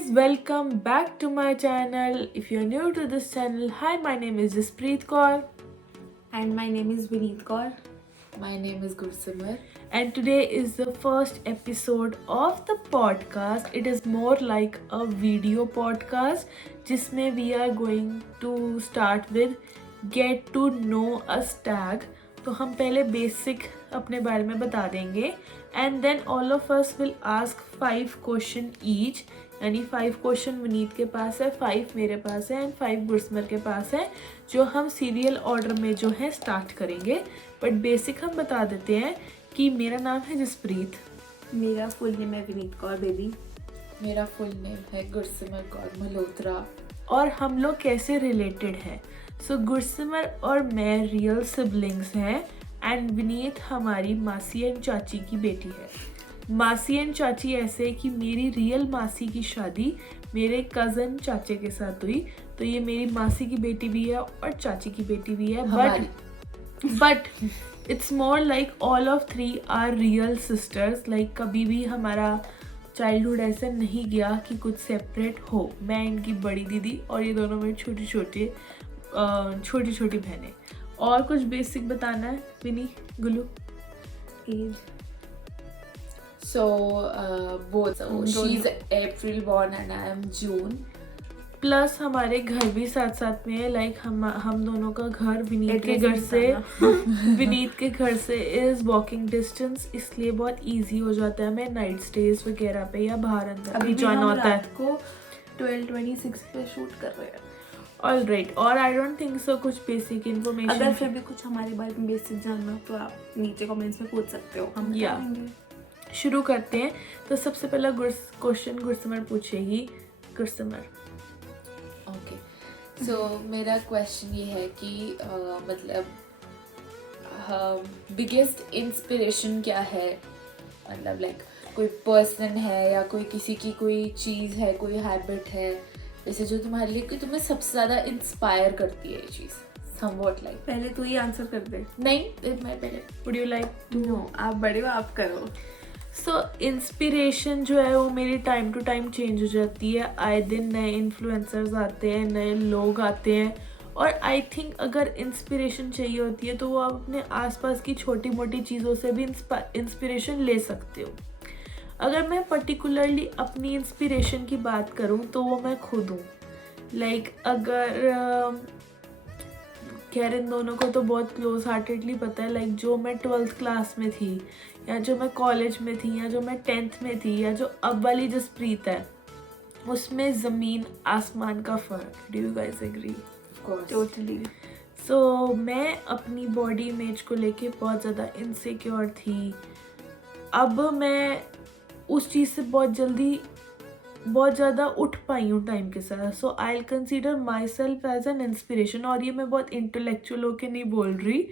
guys, welcome back to my channel. If you're new to this channel, hi, my name is Jaspreet Kaur And my name is Vineet Kaur. My name is Gursimar. and today is the first episode of the podcast. It is more like a video podcast जिसमें we are going to start with get to know us tag. तो हम पहले basic अपने बारे में बता देंगे and then all of us will ask 5 question each. यानी 5 क्वेश्चन विनीत के पास है, 5 मेरे पास है एंड 5 गुरसमर के पास है, जो हम सीरियल ऑर्डर में जो है स्टार्ट करेंगे. बट बेसिक हम बता देते हैं कि मेरा नाम है जसप्रीत. मेरा फुल नेम है विनीत कौर बेबी. मेरा फुल नेम है गुरसिमर कौर मल्होत्रा. और हम लोग कैसे रिलेटेड हैं. सो गुरसिमर और मैं रियल सिबलिंग्स हैं एंड विनीत हमारी मासी एंड चाची की बेटी है. मासी एंड चाची ऐसे कि मेरी रियल मासी की शादी मेरे कज़न चाचे के साथ हुई, तो ये मेरी मासी की बेटी भी है और चाची की बेटी भी है. But it's more like all of 3 are real sisters. Like कभी भी हमारा चाइल्डहुड ऐसा नहीं गया कि कुछ सेपरेट हो. मैं इनकी बड़ी दीदी और ये दोनों मेरी छोटी छोटी बहनें. और कुछ बेसिक बताना है Vini, Gullu? As So both. So she's April born and I am June. Plus हमारे घर भी साथ साथ में है. लाइक हम दोनों का घर विनीत के घर से विनीत के घर से इज वॉकिंग डिस्टेंस, इसलिए बहुत इजी हो जाता है हमें नाइट स्टेज वगैरह पे या बाहर अंदर भी जाना होता है. को 12:26 पे शूट कर रहे हैं. ऑलराइट. और आई डोंट थिंक सो कुछ बेसिक इन्फॉर्मेशन. अगर फिर भी कुछ हमारे बारे में बेसिक जानना हो तो आप नीचे कमेंट्स में पूछ सकते हो, हम या शुरू करते हैं. तो सबसे पहला क्वेश्चन गुरसिमर पूछेगी. गुरसिमर, Okay. So मेरा क्वेश्चन ये है कि मतलब बिगेस्ट इंस्पिरेशन क्या है. मतलब लाइक कोई पर्सन है या कोई किसी की कोई चीज़ है, कोई हैबिट है जैसे जो तुम्हारे लिए कि तुम्हें सबसे ज़्यादा इंस्पायर करती है ये चीज़. Somewhat like. पहले तू ही आंसर कर दे. नहीं, मैं पहले. Would you like to? No, आप बड़े हो, आप करो. सो इंस्पिरेशन जो है वो मेरी टाइम टू टाइम चेंज हो जाती है. आए दिन नए इन्फ्लुएंसर्स आते हैं, नए लोग आते हैं. और आई थिंक अगर इंस्पिरेशन चाहिए होती है तो वो आप अपने आसपास की छोटी मोटी चीज़ों से भी इंस्पिरेशन ले सकते हो. अगर मैं पर्टिकुलरली अपनी इंस्पिरेशन की बात करूँ तो वो मैं खुद हूँ. लाइक अगर खैर इन दोनों को तो बहुत क्लोज हार्टेडली पता है. लाइक जो मैं 12th क्लास में थी या जो मैं कॉलेज में थी या जो मैं 10th में थी या जो अब वाली जसप्रीत है, उसमें ज़मीन आसमान का फ़र्क. Do you guys agree? Totally. So मैं अपनी बॉडी इमेज को लेके बहुत ज़्यादा इनसिक्योर थी. अब मैं उस चीज़ से बहुत ज़्यादा उठ पाई हूँ टाइम के साथ. So I will consider myself as an inspiration. और ये मैं बहुत इंटेलेक्चुअल होके नहीं बोल रही.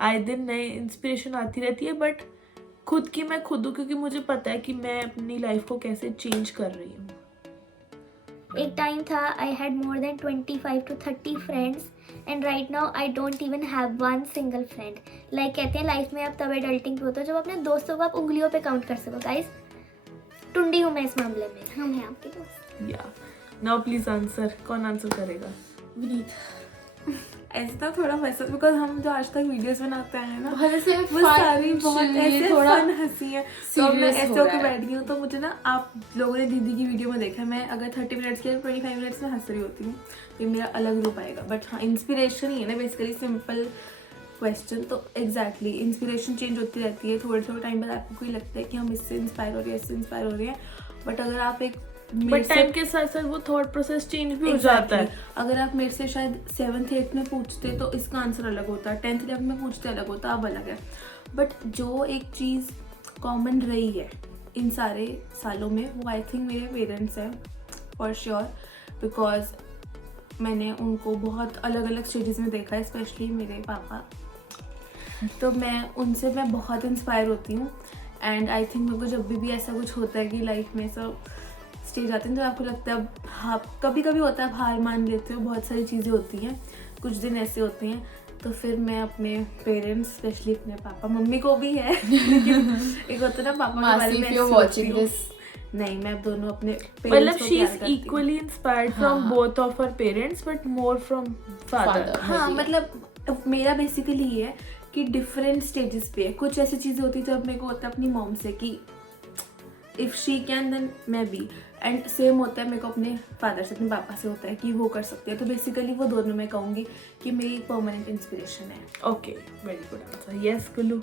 आए दिन नई इंस्पिरेशन आती रहती है, बट खुद की मैं खुद हूँ क्योंकि मुझे पता है कि मैं अपनी लाइफ को कैसे चेंज कर रही हूँ. एक टाइम था I had more than 25 to 30 friends and right now I don't even have one single friend. Like कहते हैं लाइफ में आप तब एडल्टिंग पे होते हो जब अपने दोस्तों को आप उंगलियों पे काउंट कर सको. गाइस, टुंडी हूँ मैं इस मामले में. हम हैं आपके दोस्त. या नाउ प्लीज आंसर. कौन आंसर करेगा? विनीत. ऐसा थोड़ा वैसा बिकॉज हम जो आज तक वीडियोस बनाते हैं ना ऐसे वो सारी बहुत ऐसे थोड़ा फन हंसी है. तो मैं serious ऐसे हो होकर रहा है. बैठ गई हूँ. तो मुझे ना आप लोगों ने दीदी की वीडियो में देखा है, मैं अगर 30 मिनट्स के 25 मिनट्स में हंस रही होती हूँ. ये मेरा अलग रूप आएगा. बट हाँ, इंस्पिरेशन ही है ना बेसिकली. Simple question. तो एग्जैक्टली इंस्पिरेशन चेंज होती रहती है. थोड़े थोड़े टाइम बाद आपको कोई लगता है कि हम इससे इंस्पायर हो रहे हैं, इससे इंस्पायर हो रहे हैं. बट अगर आप एक बट टाइम के साथ साथ वो थॉट प्रोसेस चेंज भी हो जाता है. अगर आप मेरे से शायद 7th 8th में पूछते तो इसका आंसर अलग होता. 10th 11th में पूछते अलग होता, अब अलग है. बट जो एक चीज़ कॉमन रही है इन सारे सालों में वो आई थिंक मेरे पेरेंट्स हैं फॉर श्योर. बिकॉज मैंने उनको बहुत अलग अलग स्टेजेस में देखा है, स्पेशली मेरे पापा. तो मैं बहुत इंस्पायर होती हूँ. एंड आई थिंक मेरे को जब भी ऐसा कुछ होता है कि लाइफ में सब स्टेज आते हैं तो आपको लगता है अब हाँ, कभी कभी होता है आप हार मान लेते हो. बहुत सारी चीज़ें होती हैं, कुछ दिन ऐसे होते हैं. तो फिर मैं अपने पेरेंट्स, स्पेशली अपने पापा, मम्मी को भी है लेकिन एक होता है ना पापा के बारे में ऐसे सोचती हूँ. नहीं, मैं अब दोनों अपने मतलब पेरेंट्स को शी प्यार इज करती हूँ। इक्वली इंस्पायर्ड हाँ, फ्रॉम हाँ। Both of her parents but more from father. Father. हाँ, maybe. मतलब मेरा बेसिकली ये है कि डिफरेंट स्टेजेस पे है. कुछ ऐसी चीज़ें होती है जब मेरे को होता है अपनी मॉम से कि इफ़ शी कैन देन मैं भी, एंड सेम होता है मेरे को अपने फादर से, अपने पापा से होता है कि वो कर सकते हैं. तो बेसिकली वो दोनों मैं कहूँगी कि मेरी परमानेंट इंस्पिरेशन है. Okay, very good answer. Yes Kullu.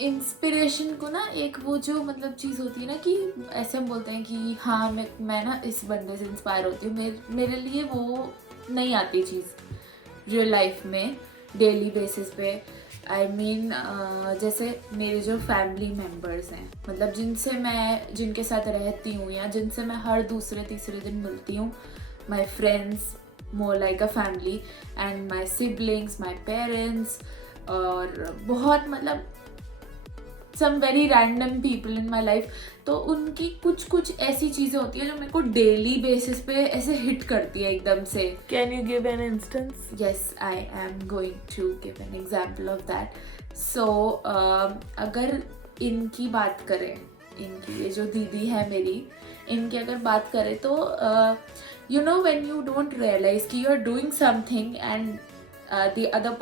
Inspiration को ना एक वो जो मतलब चीज़ होती है ना कि ऐसे हम बोलते हैं कि हाँ मैं ना इस बंदे से इंस्पायर होती हूँ, मेरे लिए वो नहीं आती चीज़ रियल लाइफ में डेली बेसिस पे. आई मीन जैसे मेरे जो फैमिली मेम्बर्स हैं, मतलब जिनके साथ रहती हूँ या जिनसे मैं हर दूसरे तीसरे दिन मिलती हूँ, my friends more like a family, and my siblings, my parents, और बहुत मतलब some very random people in my life. तो उनकी कुछ ऐसी चीज़ें होती है जो मेरे को डेली बेसिस पे ऐसे हिट करती है एकदम से. Can you give an instance? Yes, I am going to give an example of that. So, अगर इनकी बात करें, इनकी ये जो दीदी है मेरी, इनकी अगर बात करें तो you know when you don't realize कि you're doing something and the other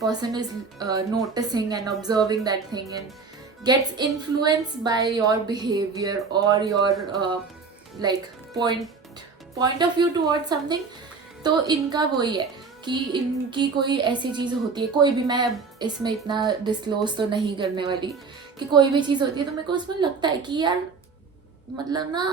person is noticing and observing that thing and gets influenced by your behavior or your like point of view towards something. तो इनका वही है कि इनकी कोई ऐसी चीज़ होती है, कोई भी, मैं अब इसमें इतना डिस्क्लोज तो नहीं करने वाली, कि कोई भी चीज़ होती है तो मेरे को उसमें लगता है कि यार मतलब ना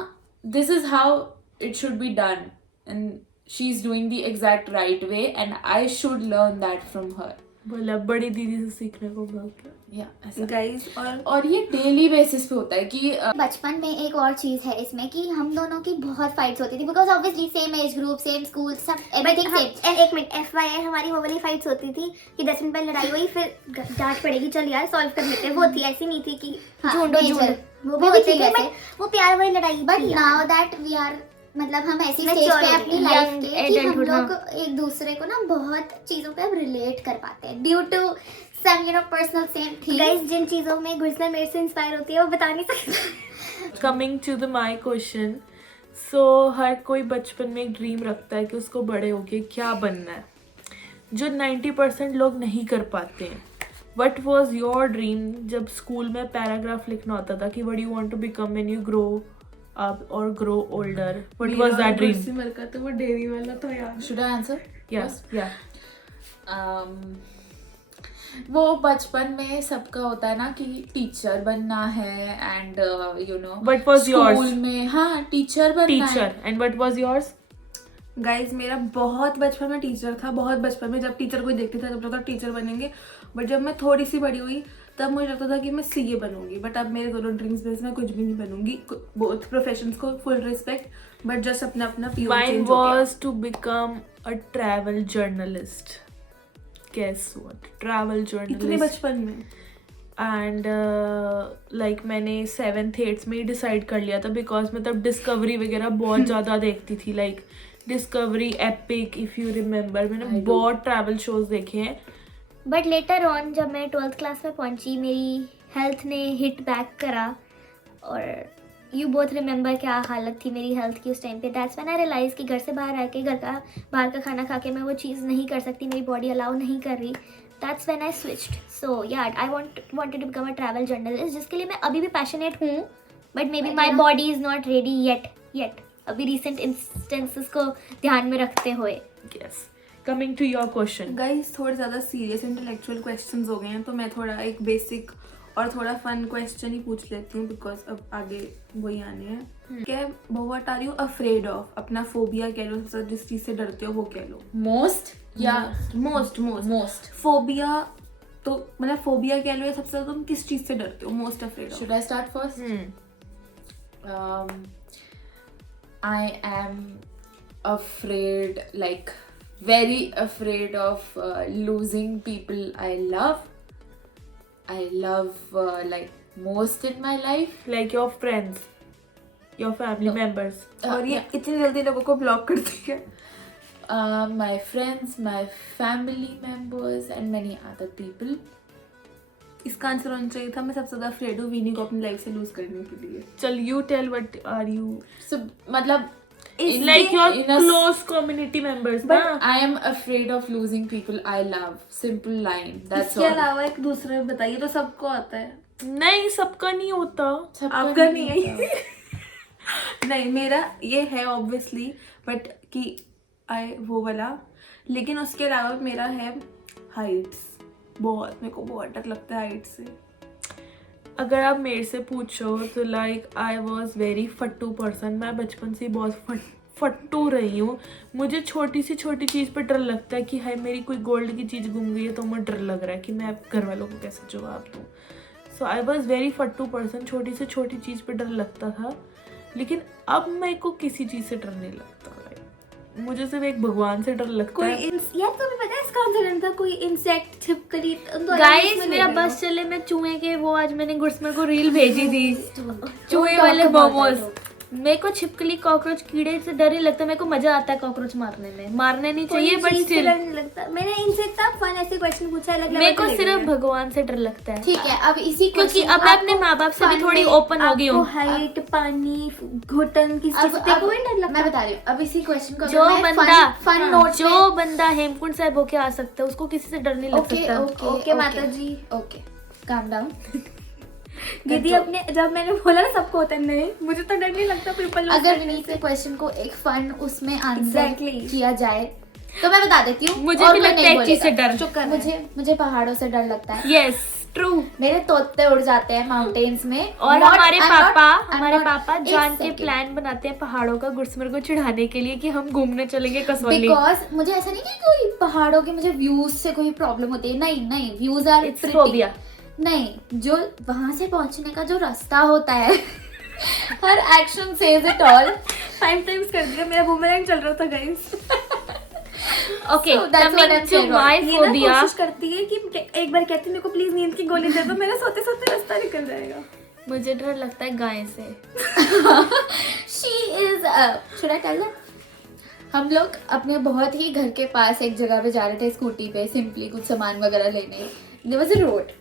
this is how it should be done and she is doing the exact right way and I should learn that from her. बोला बड़ी दीदी से सीखने को मिल गया. या ऐसा. गाइस, और ये डेली बेसिस पे होता है कि बचपन में एक और चीज़ है इसमें कि हम दोनों की बहुत फाइट्स होती थी because obviously same age group, same school, सब एवरीथिंग सेम. एक मिनट, FYI हमारी वो वाली फाइट्स होती थी कि 10 मिनट पहले लड़ाई हुई, फिर डांट पड़ेगी, चल यार सॉल्व कर लेते हैं. वो थी, ऐसी नहीं थी कि झूठो झूठ, वो भी होती है, वो प्यार वाली लड़ाई. But now that we are, मतलब हम ऐसी स्टेज पे अपनी लाइफ के कि हम लोग एक दूसरे को ना बहुत चीज़ों पे अब रिलेट कर पाते हैं due to some personal same things. Guys, जिन चीज़ों में गुजर मेरे से इंस्पायर होती है वो बता नहीं सकती. Coming to the my question, so हर कोई बचपन में एक ड्रीम रखता है कि उसको बड़े होके क्या बनना है, जो 90% लोग नहीं कर पाते हैं. वट वॉज योर ड्रीम जब स्कूल में पैराग्राफ लिखना होता था कि what you want to become when you grow up or grow older? What was that dream? Simar का तो वो डेयरी वाला तो यार. Should I answer? Yeah, yeah. वो बचपन में सबका होता है ना कि टीचर बनना है and you know. What was yours? School में हाँ टीचर बनना Teacher. है. And what was yours? Guys, मेरा बहुत बचपन में टीचर था. बहुत बचपन में जब टीचर कोई देखते थे तब लगता टीचर बनेंगे. बट जब मैं थोड़ी सी बड़ी हुई तब मुझे लगता था कि मैं CA बनूंगी. बट अब मेरे दोनों ड्रीम्स बेस में कुछ भी नहीं बनूंगी. बोथ प्रोफेशंस को फुल रिस्पेक्ट, बट जस्ट अपना अपना POV Mine चेंज हो गया. was to become a travel journalist. Guess what? Travel इतने journalist. बचपन में. एंड लाइक मैंने 7th 8th में ही डिसाइड कर लिया था बिकॉज मैं तब डिस्कवरी वगैरह बहुत ज़्यादा देखती थी. Like discovery, epic, if you remember, मैंने बहुत ट्रैवल शोज देखे हैं. बट लेटर ऑन जब मैं 12th क्लास में पहुंची, मेरी हेल्थ ने हिट बैक करा और यू बोथ रिमेंबर क्या हालत थी मेरी हेल्थ की उस टाइम पे. दैट्स व्हेन आई रियलाइज कि घर से बाहर आके बाहर का खाना खा के मैं वो चीज़ नहीं कर सकती, मेरी बॉडी अलाउ नहीं कर रही. That's when I switched. So yeah I wanted to become a travel journalist, जिसके लिए मैं अभी भी पैशनेट हूँ, but maybe my body is not ready yet. अभी रिसेंट इंस्टेंसेस को ध्यान में रखते हुए. Yes. Coming to your question. Guys, थोड़े ज़्यादा सीरियस इंटेलेक्चुअल क्वेश्चंस हो गए हैं, तो मैं थोड़ा एक बेसिक और थोड़ा फन क्वेश्चन ही पूछ लेती हूँ बिकॉज अब आगे वही आने हैं. क्या what are you afraid of? अपना फोबिया कह लो, सबसे जिस चीज़ से डरते हो वो कह लो. मोस्ट या मोस्ट फोबिया, तो मतलब फोबिया कह लो या सबसे ज़्यादा तुम किस चीज़ से डरते हो, most afraid of? Should I start first? I am afraid, like very afraid of losing people I love. I love like most in my life. Like your friends, your family No. members. और ये इतनी जल्दी लोगों को block करती है. My friends, my family members and many other people. इसका answer होना चाहिए था मैं सबसे ज्यादा अफ्रेड हूँ विनी को अपनी लाइफ से लूज करने के लिए। चल you tell what are you So, मतलब like your in a- close community members ना? I am afraid of losing people I love. Simple line. That's इसके all. अलावा एक दूसरे बताइए तो सबको आता है, नहीं सबका नहीं होता। सबका आपका नहीं होता। है। नहीं मेरा ये है ऑब्वियसली, बट कि आई वो वाला, लेकिन उसके अलावा मेरा है हाइट्स। बहुत मेरे को बहुत डर लगता है हाइट से। अगर आप मेरे से पूछो तो लाइक आई वॉज वेरी फट्टू पर्सन। मैं बचपन से ही बहुत फट्टू रही हूँ। मुझे छोटी सी छोटी चीज़ पे डर लगता है कि हाय मेरी कोई गोल्ड की चीज़ गुम गई है तो मुझे डर लग रहा है कि मैं घर वालों को कैसे जवाब दूँ। सो आई वॉज वेरी फट्टू पर्सन। छोटी से छोटी चीज़ पे डर लगता था, लेकिन अब मेरे को किसी चीज़ से डर नहीं लगता। मुझे सिर्फ एक भगवान से डर लगता कोई है। यार तुम्हें पता है इसका आंसर था कोई इंसेक्ट छिपकली। गाइस मेरा बस चले, मैं चूहे के वो आज मैंने गुड्समर को रील भेजी थी, चूहे वाले मोमोज। मेरे को छिपकली कॉकरोच कीड़े से डर ही लगता है। मेरे को मजा आता है कॉकरोच मारने में, मारने नहीं चाहिए बट स्टिल लगता। मैंने इनसे इतना फन ऐसे क्वेश्चन पूछा है, मेरे को सिर्फ भगवान से डर लगता है। ठीक है, अब इसी क्योंकि question अब को मैं अपने माँ बाप से भी fun थोड़ी में- ओपन हो गई हूँ। हाइट, पानी, घुटन की अब चीज कोई डर लगता। मैं बता रही हूँ, अब इसी क्वेश्चन को जो बंदा फन नोट जो बंदा हेमकुंड साहिब होके आ सकता है उसको किसी से डर नहीं लग ओके सकता। ओके ओके माता जी। Okay calm down. दीदी अपने जब मैंने बोला ना सबको होता है, नहीं मुझे तो डर नहीं लगता पीपल। अगर विनीत के क्वेश्चन को एक फन उसमें आंसर Exactly. किया जाए तो मैं बता देती हूँ। मुझे और भी कोई लगता नहीं है एक चीज से बोलेगा। डर। मुझे पहाड़ों से डर लगता है। Yes true. मेरे तोते उड़ जाते हैं माउंटेन्स में। और Not- हमारे I'm पापा not- I'm हमारे not- पापा एक जान के second. प्लान बनाते हैं पहाड़ों का गुड्समर को चिढ़ाने के लिए कि हम घूमने चलेंगे कसौली। बिकॉज मुझे ऐसा नहीं कि कोई पहाड़ों के मुझे व्यूज से कोई प्रॉब्लम होती है। नहीं व्यूज आर इट्स फोबिया। नहीं, जो वहां से पहुंचने का जो रास्ता होता है हर action says it all. 5 times कर दिया, मेरा बूमरैंग चल रहा था guys. Okay So that's what coming I'm to saying. My ये ना फोबिया। कोशिश करती है कि एक बार कहती है मेरे को प्लीज नींद की गोली दे दो, मेरा सोते सोते रास्ता निकल जाएगा। मुझे डर लगता है गाय से। She is should I tell that? हम लोग अपने बहुत ही घर के पास एक जगह पे जा रहे थे स्कूटी पे, सिंपली कुछ सामान वगैरह लेने। There was a road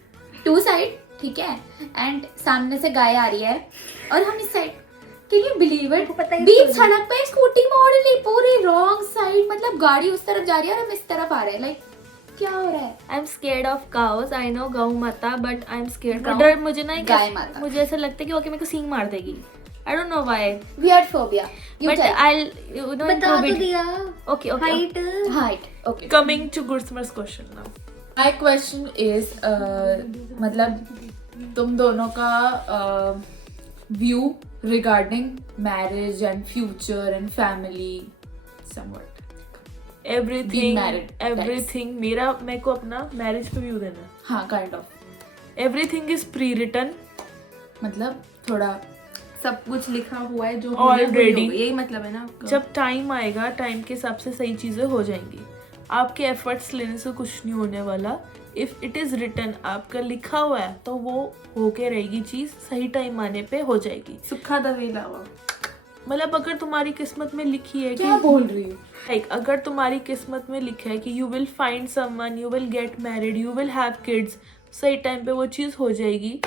2 side, ठीक है, एंड सामने से गाय आ रही है और हम इस side, can you believe it, पता है बीच सड़क पे स्कूटी मोड़ ली पूरी रॉन्ग साइड। मतलब गाड़ी उस तरफ जा रही है और हम इस तरफ आ रहे हैं। लाइक क्या हो रहा है? I am scared of cows. I know गौ माता बट आई एम स्केर्ड। गाँव- डर मुझे ना गाय माता। मुझे ऐसा लगता है कि ओके मेरे को सींग मार देगी। I don't know why weird phobia. You but tell. I you know बता तो दिया। Okay okay height, height. Okay, coming to Gursimar's question now. My question is मतलब तुम दोनों का view regarding marriage and future and family somewhat. Being married, everything मेरे को अपना मैरिज पे व्यू देना है। हाँ, kind of. Everything is prewritten. मतलब थोड़ा सब कुछ लिखा हुआ है जो Already. यही मतलब है ना आपका। जब टाइम आएगा टाइम के हिसाब से सही चीजें हो जाएंगी। आपके एफर्ट्स लेने से कुछ नहीं होने वाला। इफ इट इज रिटन, आपका लिखा हुआ है तो वो होके रहेगी चीज, सही टाइम आने पे हो जाएगी। सुखा दवेला हुआ। मतलब अगर तुम्हारी किस्मत में लिखी है क्या कि बोल रही हूँ? लाइक अगर तुम्हारी किस्मत में लिखा है कि you will find someone, you will get married, you will have kids, सही टाइम पे वो चीज़ हो जाएगी।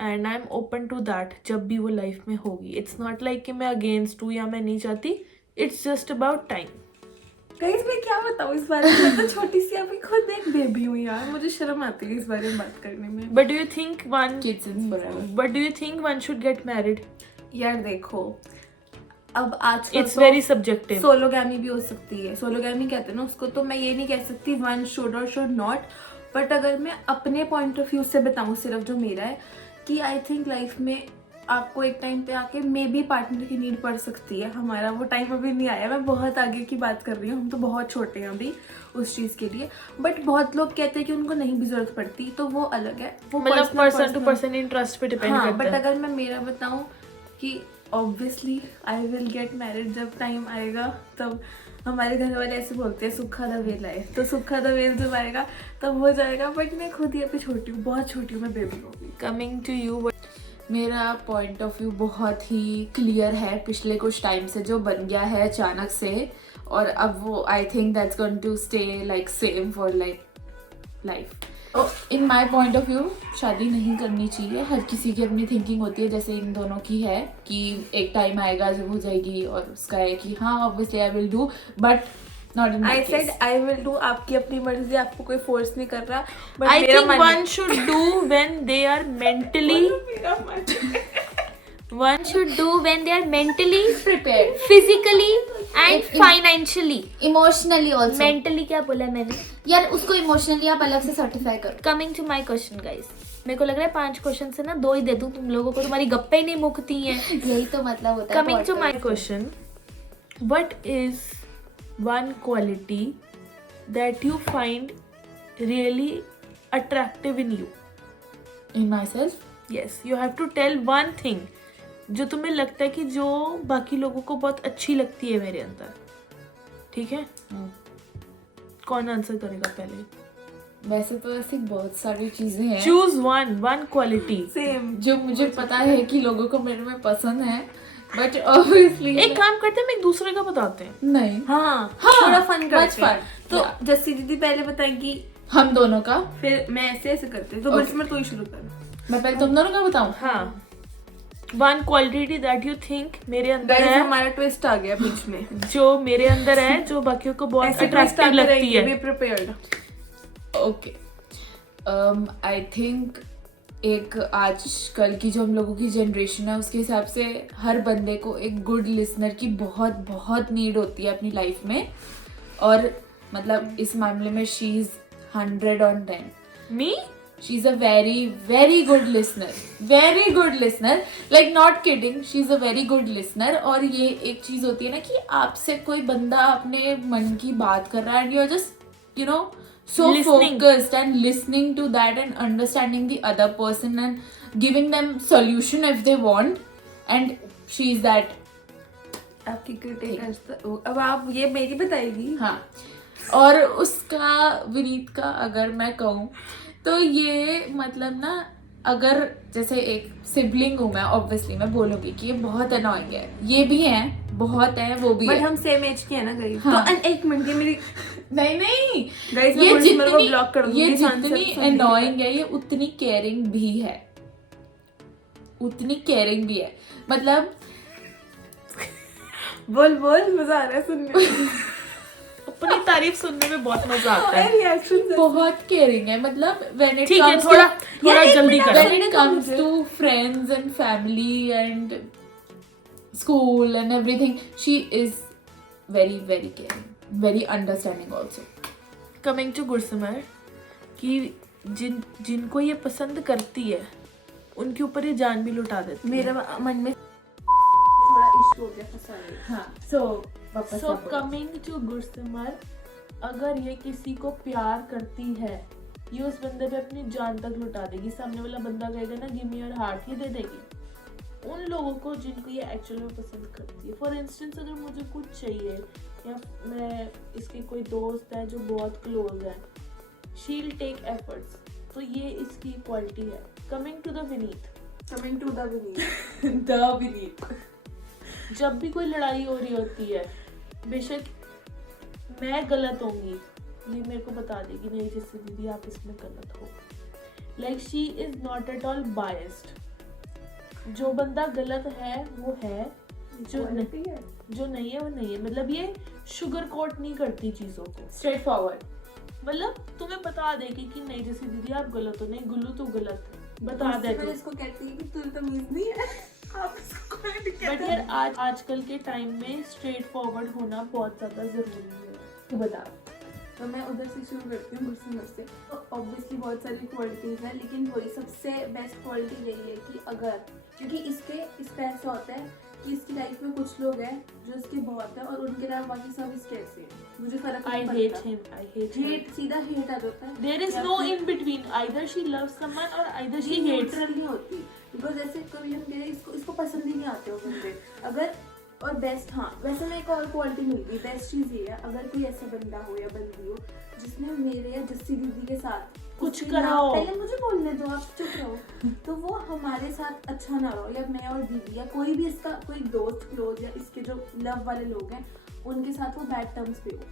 And I am open to that जब भी वो लाइफ में होगी। इट्स नॉट लाइक कि मैं अगेंस्ट हूँ या मैं नहीं चाहती। It's just about time. Guys मैं क्या बताऊँ इस बारे में, मैं तो छोटी सी अभी खुद एक बेबी हूँ यार, मुझे शर्म आती है इस बारे में बात करने में। But do you think one Kids is forever. But do you think one should get married? यार देखो, अब आजकल इट्स वेरी सब्जेक्टिव। सोलोगैमी भी हो सकती है। सोलोगैमी कहते हैं ना उसको, तो मैं ये नहीं कह सकती वन शुड और शुड नॉट। बट अगर मैं अपने पॉइंट ऑफ व्यू से बताऊँ, सिर्फ जो मेरा है, कि आई थिंक लाइफ में आपको एक टाइम पे आके मे बी पार्टनर की नीड पड़ सकती है। हमारा वो टाइम अभी नहीं आया, मैं बहुत आगे की बात कर रही हूँ, हम तो बहुत छोटे हैं अभी उस चीज़ के लिए। बट बहुत लोग कहते हैं कि उनको नहीं भी जरूरत पड़ती, तो वो अलग है। वो मतलब पर्सन टू पर्सन इंटरेस्ट पे डिपेंड हाँ, करता बट है। अगर मैं मेरा बताऊँ कि obviously I will get married जब टाइम आएगा। तब हमारे घर वाले ऐसे बोलते हैं सुखा द वेल आए, तो सुखा द वेल जब आएगा तब हो जाएगा। बट मैं खुद ही अभी छोटी हूँ, बहुत छोटी हूँ, मैं बेबी होगी। कमिंग टू यू, मेरा पॉइंट ऑफ व्यू बहुत ही क्लियर है पिछले कुछ टाइम से, जो बन गया है अचानक से, और अब वो I think that's going to stay like same for like life. In my point of view शादी नहीं करनी चाहिए. हर किसी की अपनी थिंकिंग होती है, जैसे इन दोनों की है कि एक टाइम आएगा जब हो जाएगी, और उसका है कि हाँ obviously I will do, but not in I said I will do. आपकी अपनी मर्जी, आपको कोई फोर्स नहीं कर रहा. बट I मेरा think मन one should do when they are mentally. One should do when they are mentally, prepared, physically and If- financially. Emotionally also. Mentally क्या बोला मैंने? यार उसको इमोशनली आप अलग से सर्टिफाई करो. Coming to my question, guys. मेरे को लग रहा है 5 क्वेश्चन से ना 2 ही दे दूं तुम लोगों को, तुम्हारी गप्पे ही नहीं मुकती हैं. यही तो मतलब होता है. Coming to my question, what is one quality that you find really attractive in you? In my self. Yes, you have to tell one thing जो तुम्हें लगता है कि जो बाकी लोगों को बहुत अच्छी लगती है मेरे अंदर. ठीक है, कौन आंसर करेगा पहले? वैसे तो ऐसी बहुत सारी चीजें हैं Choose one quality. सेम. जो मुझे पता है कि लोगों को मेरे में पसंद है, बट ऑब्वियसली एक काम करते हैं, हम एक दूसरे का बताते हैं. नहीं. हाँ, हाँ, थोड़ा फन much करते हैं. fun. तो Yeah. जस्सी दीदी पहले बताएंगी, हम दोनों का. फिर मैं ऐसे ऐसे करते हैं. तो Okay. बस मैं तो ही शुरू कर. मैं पहले तुम दोनों का बताऊं. हाँ, one quality that you think मेरे अंदर गाइस है, हमारा ट्विस्ट आ गया बीच में. जो मेरे अंदर है, जो बाकियों को बहुत ऐसे अट्रैक्टिव लगती है. Be prepared. Okay. I think एक आजकल की जो हम लोगों की जनरेशन है उसके हिसाब से हर बंदे को एक गुड लिसनर की बहुत बहुत नीड होती है अपनी लाइफ में. और मतलब इस मामले में she is 100 on 10. Me? She is a very, very good listener. Very good listener. Like not kidding. She is a very good listener. और ये एक चीज होती है ना कि आपसे कोई बंदा अपने मन की बात कर रहा है and you're just, you know, so Listening. focused and listening to that and understanding the other person and giving them solution if they want. And she is that. आपकी क्रिटिक. अब आप ये मेरी बताएगी. हाँ. और उसका विनीत का अगर मैं कहूँ तो ये मतलब ना, अगर जैसे एक सिबलिंग हूँ मैं, ऑब्वियसली मैं बोलूँगी कि ये बहुत अनोइंग है. ये भी है, बहुत है, वो भी बट है. हम सेम एज के हैं ना गाइस. हाँ. तो एक मिनट, ये मेरी नहीं गाइस ये मैं मेरे को ब्लॉक कर जितनी दूंगी. ये इस आंसर जितनी से सुनने के अनोइंग है ये उतनी केयरिंग भी है. उतनी केयरिंग भी है. मतलब बाद. बोल मजा आ रहा है सुनने में. अपनी तारीफ सुनने में बहुत मजा आता है. रिएक्शन बहुत केयरिंग है. मतलब when it ठीक है, comes थोड़ा to थोड़ा एक जल्दी मिनट, करो. when it comes to friends and family and school and everything, she is very, very caring, very understanding also. Coming to Gursimar, कि जिनको ये पसंद करती है उनके ऊपर ये जान भी लुटा देती है. मेरे मन में थोड़ा इशू हो गया, फंसा गया. हाँ. So वापस सो आप बोलो. कमिंग टू गुरसमर, अगर ये किसी को प्यार करती है, ये उस बंदे पे अपनी जान तक लुटा देगी. सामने वाला बंदा कहेगा ना गिव मी योर हार्ट, ही दे देगी उन लोगों को जिनको ये एक्चुअल में पसंद करती है. फॉर इंस्टेंस, अगर मुझे कुछ चाहिए या मैं इसके कोई दोस्त है जो बहुत क्लोज है, शी विल टेक एफर्ट्स. तो ये इसकी क्वालिटी है. Coming to the Vineet, coming to the Vineet. The Vineet. जब भी कोई लड़ाई हो रही होती है, बेशक मैं गलत होंगी, ये मेरे को बता देगी नहीं जैसे दीदी आप इसमें गलत हो. Like she is not at all biased. जो बंदा गलत है वो है, जो नहीं है. जो नहीं है वो नहीं है. मतलब ये शुगर कोट नहीं करती चीजों को. Straight forward. मतलब तुम्हें बता देगी कि नहीं जैसे दीदी आप गलत हो, नहीं गुल्लू तू गलत है, बता देती. इसको कहती है कि तू तमीज नहीं है. आप इसको comment बट कहते यार हैं. आजकल के टाइम में स्ट्रेट फॉरवर्ड होना बहुत ज्यादा जरूरी है. तू बता. तो मैं उधर से शुरू करती हूँ, गुरसमर से. तो ऑब्वियसली बहुत सारी क्वालिटीज हैं, लेकिन वही सबसे बेस्ट क्वालिटी यही है कि अगर, क्योंकि इसका ऐसा होता है कि इसकी लाइफ में कुछ लोग हैं जो इसके बहुत है और उनके अलावा बाकी सब इसके ऐसे हैं. मुझे फर्क I नहीं hate पड़ता. him. I hate him. Hate, सीधा हेट आ जाता है. There is या no फिर in between. Either she loves someone or either she ये hates. न्यूट्रल नहीं होती. बिकॉज ऐसे कभी हम कह रहे हैं इसको पसंद ही नहीं आते हो बंदे. अगर और बेस्ट, हाँ वैसे में एक और क्वालिटी मिल गई. बेस्ट चीज़ ये है, अगर कोई ऐसा बंदा हो या बंदी हो जिसने मेरे या जस्सी दीदी के साथ कुछ उसकी करा ना- हो. पहले मुझे बोलने दो, आप चुप रहो. तो वो हमारे साथ अच्छा ना रहो, या मैं और दीदी या कोई भी इसका कोई दोस्त क्लोज या इसके जो लव वाले लोग हैं उनके साथ वो बैड टर्म्स पे हो.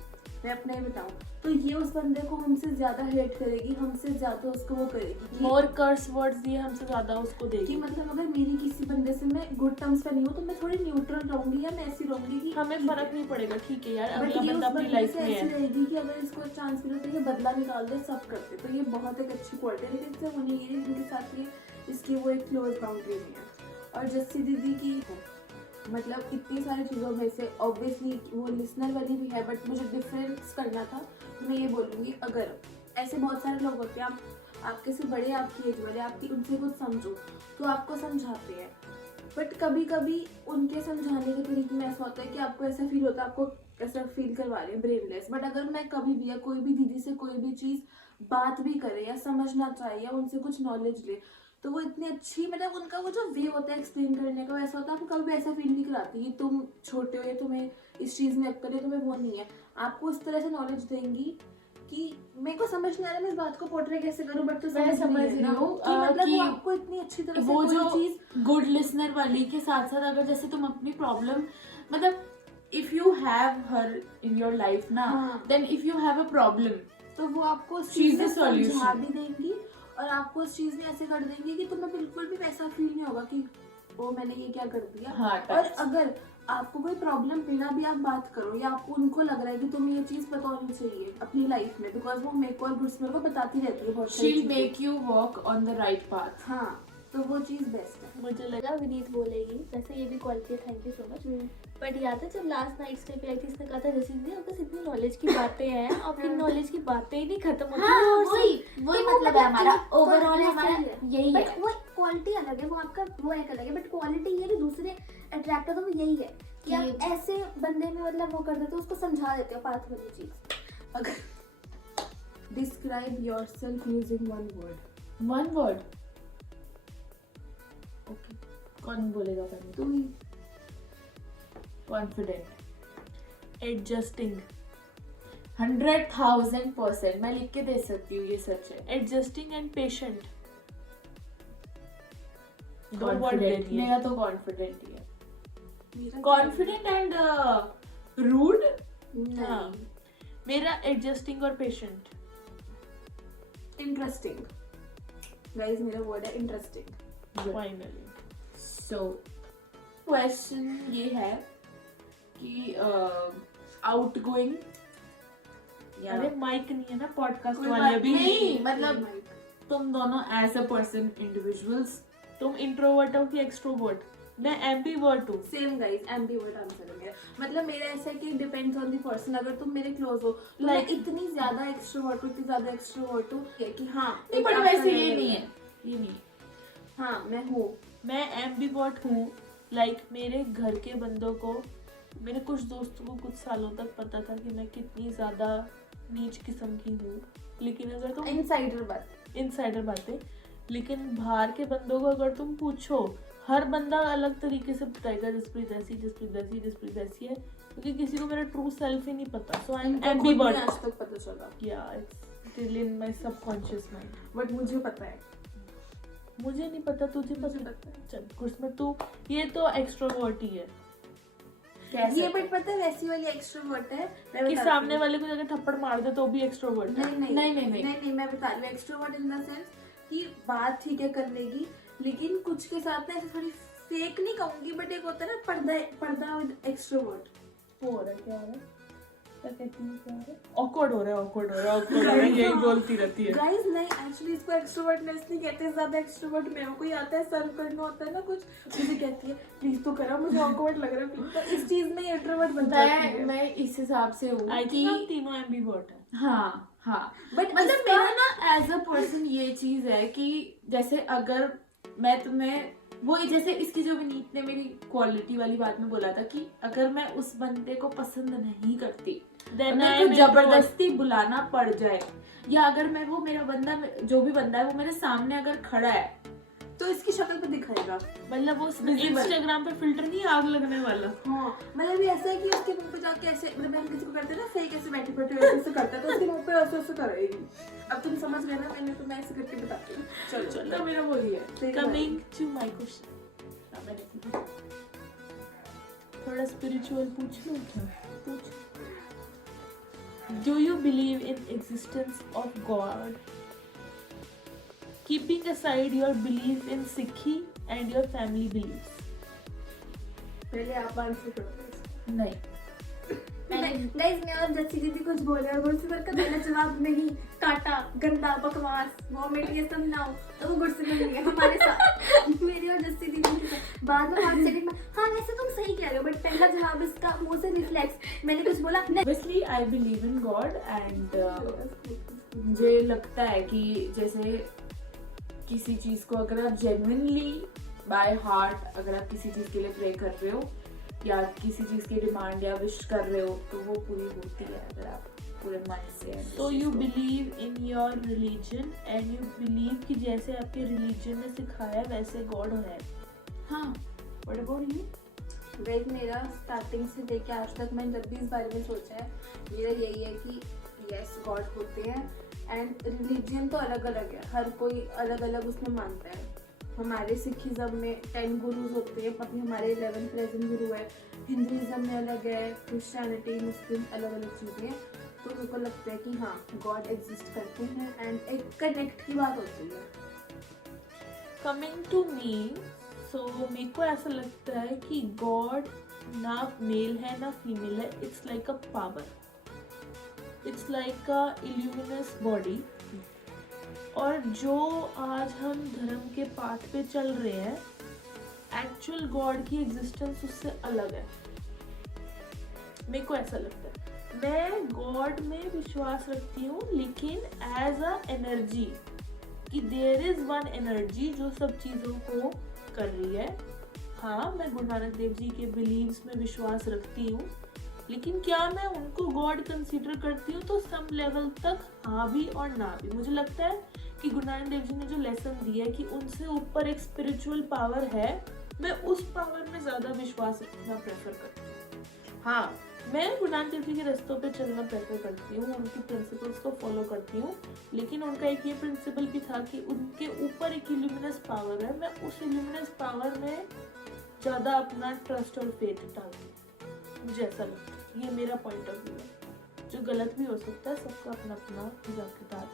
मैं अपना ही बताऊं, तो ये उस बंदे को हमसे ज्यादा हेट करेगी, हमसे ज्यादा उसको वो करेगी मोर कर्स वर्ड्स दिए हमसे ज्यादा उसको कि देगी। मतलब अगर मेरी किसी बंदे से मैं गुड टर्म्स पे नहीं हूँ तो मैं थोड़ी न्यूट्रल रहूंगी या मैं ऐसी रहूंगी कि हमें फर्क नहीं पड़ेगा, ठीक है यार, बट अगला ये उस बंदा अपनी बंदे लाइफ से में ऐसी है। रहेगी कि अगर इसको एक चांस मिले तो ये बदला निकाल दे सब करते, तो ये बहुत एक अच्छी क्वालिटी है। लेकिन सिर्फ उन्हें ये जिनके साथ ये इसकी वो एक क्लोज बाउंड्री नहीं है। और जस्सी दीदी की मतलब इतनी सारी चीज़ों में से ऑब्वियसली वो लिसनर वाली भी है, बट मुझे डिफरेंस करना था तो मैं ये बोलूँगी, अगर ऐसे बहुत सारे लोग होते हैं आपके से बड़े, आपकी एज वाले, आपकी उनसे कुछ समझो तो आपको समझाते हैं, बट कभी कभी उनके समझाने के तरीके में ऐसा होता है कि आपको ऐसा फील होता है, आपको ऐसा फील करवा रहे हैं ब्रेनलेस। बट अगर मैं कभी भी या कोई भी दीदी से कोई भी चीज़ बात भी करे या समझना चाहे या उनसे कुछ नॉलेज ले, तो वो इतनी अच्छी, मतलब उनका वो जो वे होता है एक्सप्लेन करने का ऐसा होता है, आपको कभी भी ऐसा फील नहीं कराती कि तुम छोटे हो या तुम्हें इस चीज़ में अक्ल है, तुम्हें वो नहीं है। आपको उस तरह से नॉलेज देंगी कि मेरे को समझ नहीं आ रहा मैं इस बात को पोर्ट्रे कैसे करूं, बट तो मैं समझ रही रही हूँ कि मतलब कि वो आपको इतनी अच्छी तरह से वो कोई जो चीज़ गुड लिसनर वाली के साथ साथ अगर जैसे तुम अपनी प्रॉब्लम मतलब if you have her in your life ना, हाँ। Then if you have a problem तो वो आपको उस She's चीज़ में the solution. समझा भी देंगी और आपको उस चीज़ में ऐसे कर देंगी कि तुम्हें बिल्कुल भी वैसा फील नहीं होगा कि ओ मैंने ये क्या कर दिया। हाँ, और touch. अगर आपको कोई प्रॉब्लम बिना भी आप बात करो या आपको उनको लग रहा है कि तुम्हें ये चीज़ पता होनी चाहिए अपनी लाइफ में, बिकॉज वो मेरे को और गुस्मेर को बताती रहती है बहुत सारी she'll चीज़ें। make you walk on the right path. हाँ, तो वो चीज़ बेस्ट है। मुझे लगा लगा विनीत बोलेगी, वैसे ये भी क्वालिटी है, thank you so much. But याद है जब लास्ट नाइट स्टे पे आई थी, इसने कहा था जैसे दीदी आपके पास इतनी नॉलेज की बातें हैं, आपकी नॉलेज की बातें ही नहीं खत्म होती। हाँ, और वही तो मतलब है हमारा ओवरऑल हमारा यही है। बट वो क्वालिटी अलग है, वो आपका वो एक अलग है, बट क्वालिटी ये कि दूसरे अट्रैक्ट होते हैं, वो यही है कि आप ऐसे बंदे में मतलब वो कर देते हो, उसको समझा देते हो पाथ वाली चीज। अगर describe yourself using one word, One word. Okay. कौन बोलेगा पहले? तो ही Confident. एडजस्टिंग, 100,000% मैं लिख के दे सकती हूँ, ये सच है। एडजस्टिंग एंड पेशेंट, दो वर्ड दे Confident. दिए। मेरा तो कॉन्फिडेंट ही है। मेरा कॉन्फिडेंट एंड रूड। हाँ, मेरा एडजस्टिंग और पेशेंट। इंटरेस्टिंग गाइस, मेरा वर्ड है इंटरेस्टिंग। फाइनली सो क्वेश्चन ये है कि आउटगोइंग अरे माइक नहीं है ना पॉडकास्ट कोई वाले बात अभी। नहीं, मतलब तुम दोनों एज अ पर्सन इंडिविजुअल्स। तुम इंट्रोवर्ट हो कि एक्सट्रोवर्ट? मैं एम्बीवर्ट हूँ। सेम गाइस, एम्बीवर्ट आंसर है मेरा। मतलब मेरा ऐसा है कि डिपेंड्स ऑन द पर्सन। अगर तुम मेरे क्लोज हो तो मैं Like- इतनी ज्यादा एक्सट्रोवर्ट हूँ, इतनी ज्यादा एक्सट्रोवर्ट हूँ कि हाँ नहीं, एक बट आपका वैसे ये level नहीं है, ये नहीं है। हाँ मैं हूँ। मैं एम्बीवर्ट हूँ। लाइक मेरे घर के बंदों को, मेरे कुछ दोस्तों को कुछ सालों तक पता था कि मैं कितनी ज़्यादा नीच किस्म की हूँ, लेकिन अगर तुम इनसाइडर बात। इनसाइडर बातें, लेकिन बाहर के बंदों को अगर तुम पूछो, हर बंदा अलग तरीके से बताएगा जसप्रीत ऐसी, जसप्रीत ऐसी, जसप्रीत ऐसी है, क्योंकि किसी को मेरा ट्रू सेल्फ ही नहीं पता। सो आई एम इनको खुद एम्बीवर्ट। नहीं आज तक पता चला, या it's still in my subconscious mind. But मुझे पता है। मुझे नहीं पता, तुझे मुझे पता। पता है। चल उसमें तू, ये तो एक्सट्रोवर्ट ही है कैसे? ये बट पता है वैसी वाली एक्सट्रोवर्ट है मैं कि बताती सामने हूँ। वाले को अगर थप्पड़ मार दे तो भी एक्सट्रोवर्ट है। नहीं नहीं, नहीं, नहीं। नहीं मैं बता रही हूँ एक्सट्रोवर्ट इन द सेंस कि बात ठीक है कर लेगी, लेकिन कुछ के साथ ना ऐसे थोड़ी फेक नहीं कहूंगी, बट एक होता है ना पर्दा विद एक्सट्रोवर्ट। वो हो रहा है, क्या हो रहा है, क्या कहती हूँ, क्या हो रहा है, awkward हो रहा है, awkward हो रहा है, awkward हो रहा है, यही बोलती रहती है। गाइस नहीं, एक्चुअली इसको एक्सट्रोवर्टनेस नहीं कहते, ज्यादा एक्सट्रोवर्ट में कोई आता है सर्व करना होता है ना कुछ, मुझे कहती है प्लीज तो करा, मुझे ऑकवर्ड लग रहा है please। तो इस चीज में इंट्रोवर्ट बन जाती है। मैं इस हिसाब से हूँ आई कि थिंक हम तीनों एम्बीवर्ट हैं। हाँ हाँ, बट मतलब मेरा ना एज अ पर्सन ये चीज है कि जैसे अगर मैं तुम्हें वो जैसे इसकी जो विनीत ने मेरी क्वालिटी वाली बात में बोला था कि अगर मैं उस बंदे को पसंद नहीं करती, Then I मेरे am को जबरदस्ती बुलाना पड़ जाए, या अगर मैं वो मेरा बंदा जो भी बंदा है वो मेरे सामने अगर खड़ा है तो इसकी शक्ल पे दिखाएगा। मतलब वो Visible. इंस्टाग्राम पे फिल्टर नहीं, आग लगने वाला। हाँ मतलब ये ऐसा है कि उसके मुंह पे जाके ऐसे, मतलब हम किसी को करते हैं ना फेक ऐसे बैठे बैठे ऐसे करता है, तो उसके मुंह पे ऐसे ऐसे करेगी। अब तुम समझ गए ना, मैंने तो मैं ऐसे करके बताती हूँ। चलो तो मेरा वो ही है। कमिंग टू माय क्वेश्चन, थोड़ा स्पिरिचुअल पूछ लूं क्या? पूछ। Do you believe in existence of God? Keeping aside your belief in Sikhi and your family beliefs. पहले आप आंसर करो। नहीं, गाइस मैं और जस्सी दीदी कुछ बोले और गुरसिमर का पहला जवाब नहीं, काटा, गंदा, बकवास, वॉमिट, ये सब ना हो तो वो गुरसिमर नहीं है हमारे साथ। मेरी और जस्सी दीदी के साथ बाद में बात सेटिंग में, हाँ वैसे तुम सही कह रहे हो, बट पहला जवाब इसका मुंह से रिफ्लेक्स, मैंने कुछ बोला नहीं। obviously I believe in God and मुझे लगता है कि जैसे किसी चीज़ को अगर आप genuinely by heart अगर आप किसी चीज़ के लिए प्रे कर रहे हो या किसी चीज़ की डिमांड या विश कर रहे हो तो वो पूरी होती है अगर आप पूरे मन से। So you believe in your religion and you believe कि जैसे आपके religion ने सिखाया वैसे God है। हाँ, what about you? गाइस मेरा स्टार्टिंग से लेके आज तक मैंने जब भी इस बारे में सोचा है मेरा यही है कि यस गॉड होते हैं एंड रिलीजन तो अलग अलग है, हर कोई अलग अलग उसमें मानता है। हमारे सिखिज्म में 10 गुरुज होते हैं, अभी हमारे 11 प्रेजेंट गुरु है। हिंदुइज्म में अलग है, क्रिश्चियनिटी, मुस्लिम अलग अलग चीज़ें हैं। तो मेरे को लगता है कि हाँ गॉड एग्जिस्ट करते हैं एंड एक कनेक्ट की बात होती है। Coming to me, so मेरे को ऐसा लगता है कि God ना मेल है ना फीमेल है, it's like a power, it's like a illuminous body। और जो आज हम धर्म के पाथ पे चल रहे हैं, एक्चुअल गॉड की एग्जिस्टेंस उससे अलग है। मेरे को ऐसा लगता है, मैं गॉड में विश्वास रखती हूँ लेकिन एज अ एनर्जी, कि देयर इज वन एनर्जी जो सब चीज़ों को कर रही है। हाँ, मैं गुरु नानक देव जी के बिलीव्स में विश्वास रखती हूँ, लेकिन क्या मैं उनको गॉड कंसीडर करती हूँ? तो सम लेवल तक हाँ भी और ना भी। मुझे लगता है कि गुरु नानक देव जी ने जो लेसन दिया है कि उनसे ऊपर एक स्पिरिचुअल पावर है, मैं उस पावर में ज़्यादा विश्वास रखना प्रेफर करती हूँ। हाँ, मैं गुरु नानक देव जी के रास्तों पे चलना प्रेफर करती हूँ, उनकी प्रिंसिपल्स को फॉलो करती हूँ, लेकिन उनका एक ये प्रिंसिपल भी था कि उनके ऊपर एक इल्यूमिनस पावर है, मैं उस इल्यूमिनस पावर में ज़्यादा अपना ट्रस्ट और फेथ डालती हूँ। मुझे ऐसा लगता है, ये मेरा पॉइंट ऑफ व्यू है, जो गलत भी हो सकता है, सबका अपना अपना हिसाब किताब।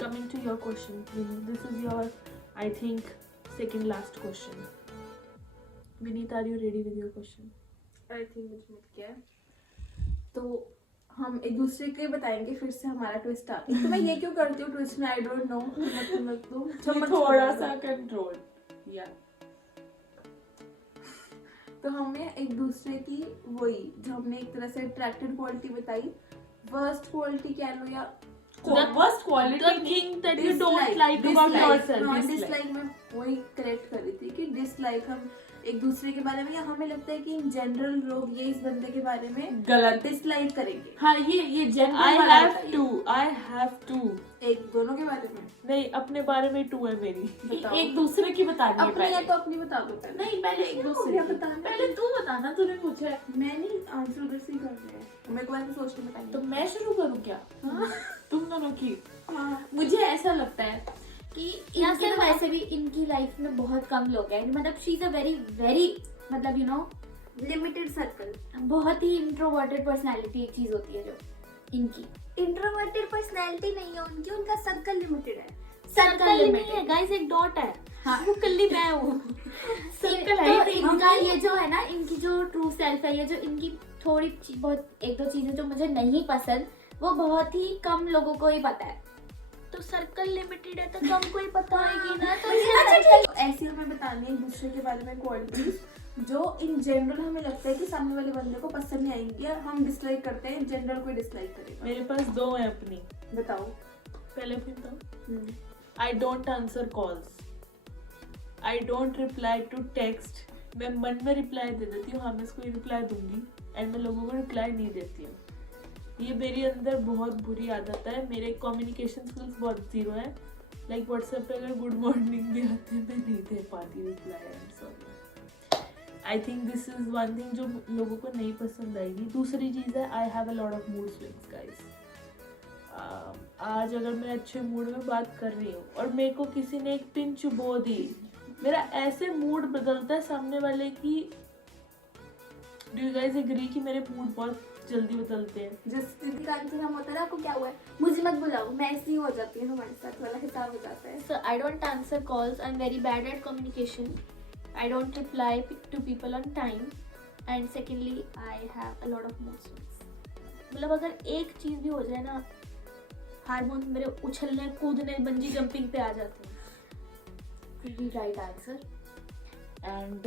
Coming to your question, this is your, I think, second last question. Vineet, are you ready with your question? I think मुझे मत क्या है। तो हम एक दूसरे के बताएंगे फिर से हमारा ट्विस्ट आता है। तो मैं ये क्यों करती हूँ ट्विस्ट में, आई डोंट नो। थोड़ा सा कंट्रोल या तो हमें एक दूसरे की वही जो हमने एक तरह से अट्रैक्टेड क्वालिटी बताई, वर्स्ट क्वालिटी कह लो या worst quality The thing that you don't like about yourself. हाँ, डिसलाइक मैं वही करेक्ट कर रही थी कि डिसलाइक हम एक दूसरे के बारे में, या हमें लगता है कि इन जनरल लोग ये इस बंदे के बारे में गलत। डिसलाइक करेंगे। हाँ, ये जनरल I have to. एक दोनों के बारे में नहीं, अपने बारे में 2 है मेरी। बताओ। एक दूसरे की बतानी है अपनी है पहले। तो अपनी बता दो पहले। नहीं, पहले एक दूसरे की। पहले तू बताना, तूने पूछा है। मैं नहीं आंसर उधर से ही कर रहे हैं, मेरे को ऐसे सोच के बताइए। तो मैं शुरू करूँ क्या? हाँ। तुम दोनों की। हाँ। मुझे ऐसा लगता है कि या इनके फिर तो वैसे भी इनकी लाइफ में बहुत कम लोग हैं, मतलब she is a very very मतलब यू नो लिमिटेड सर्कल, बहुत ही इंट्रोवर्टेड पर्सनालिटी एक चीज होती है जो इनकी इंट्रोवर्टेड पर्सनालिटी नहीं है उनकी, उनका सर्कल लिमिटेड है। सर्कल नहीं है गाइस, एक डॉट है। हाँ, वो कल्ली मैं हूँ। सर्कल है तो इनका ये जो है ना, इनकी जो ट्रू सेल्फ है, ये जो इनकी थोड़ी बहुत एक दो चीजें जो मुझे नहीं पसंद, वो बहुत ही कम लोगों को ही पता है। तो सर्कल लिमिटेड है तो कम को ही पता होगी ना। तो ऐसे हमें बतानी है एक दूसरे के बारे में क्वालिटीज जो इन जनरल हमें लगता है कि सामने वाले बंदे को पसंद नहीं आएंगी या हम डिसलाइक करते हैं, जनरल कोई डिसलाइक करेगा। मेरे पास 2 है अपनी। बताओ। पहले अपनी बताओ। I don't answer calls. I don't reply to text. मैं मन में रिप्लाई दे देती हूँ, हाँ मैं इसको रिप्लाई दूंगी, एंड मैं लोगों को रिप्लाई नहीं देती हूँ। ये मेरे अंदर बहुत बुरी आदत है। मेरे कम्युनिकेशन स्किल्स बहुत ज़ीरो है। लाइक व्हाट्सएप पे अगर गुड मॉर्निंग भी आते हैं, मैं नहीं दे पाती reply. I am sorry. I think this is one thing जो लोगों को नहीं पसंद आएगी। दूसरी चीज़ है, I have a lot of mood swings guys. आज अगर मैं अच्छे मूड में बात कर रही हूँ और मेरे को किसी ने एक पिन चुबो दी, मेरा ऐसे मूड बदलता है सामने वाले की। डू यू गाइस एग्री कि मेरे मूड बहुत जल्दी बदलते हैं। जिस दीदी का आंसर हम होता है ना, आपको क्या हुआ है, मुझे मत बुलाओ, मैं ऐसी हो जाती हूँ, हमारे साथ वाला हिसाब हो जाता है। So I don't answer calls. I'm very bad at communication. I don't reply to people on time. And secondly, I have a lot of mood swings. मतलब अगर एक चीज़ भी हो जाए ना, हार्मोन्स मेरे उछलने कूदने बंजी जंपिंग पे आ जाते हैं। Right answer. एंड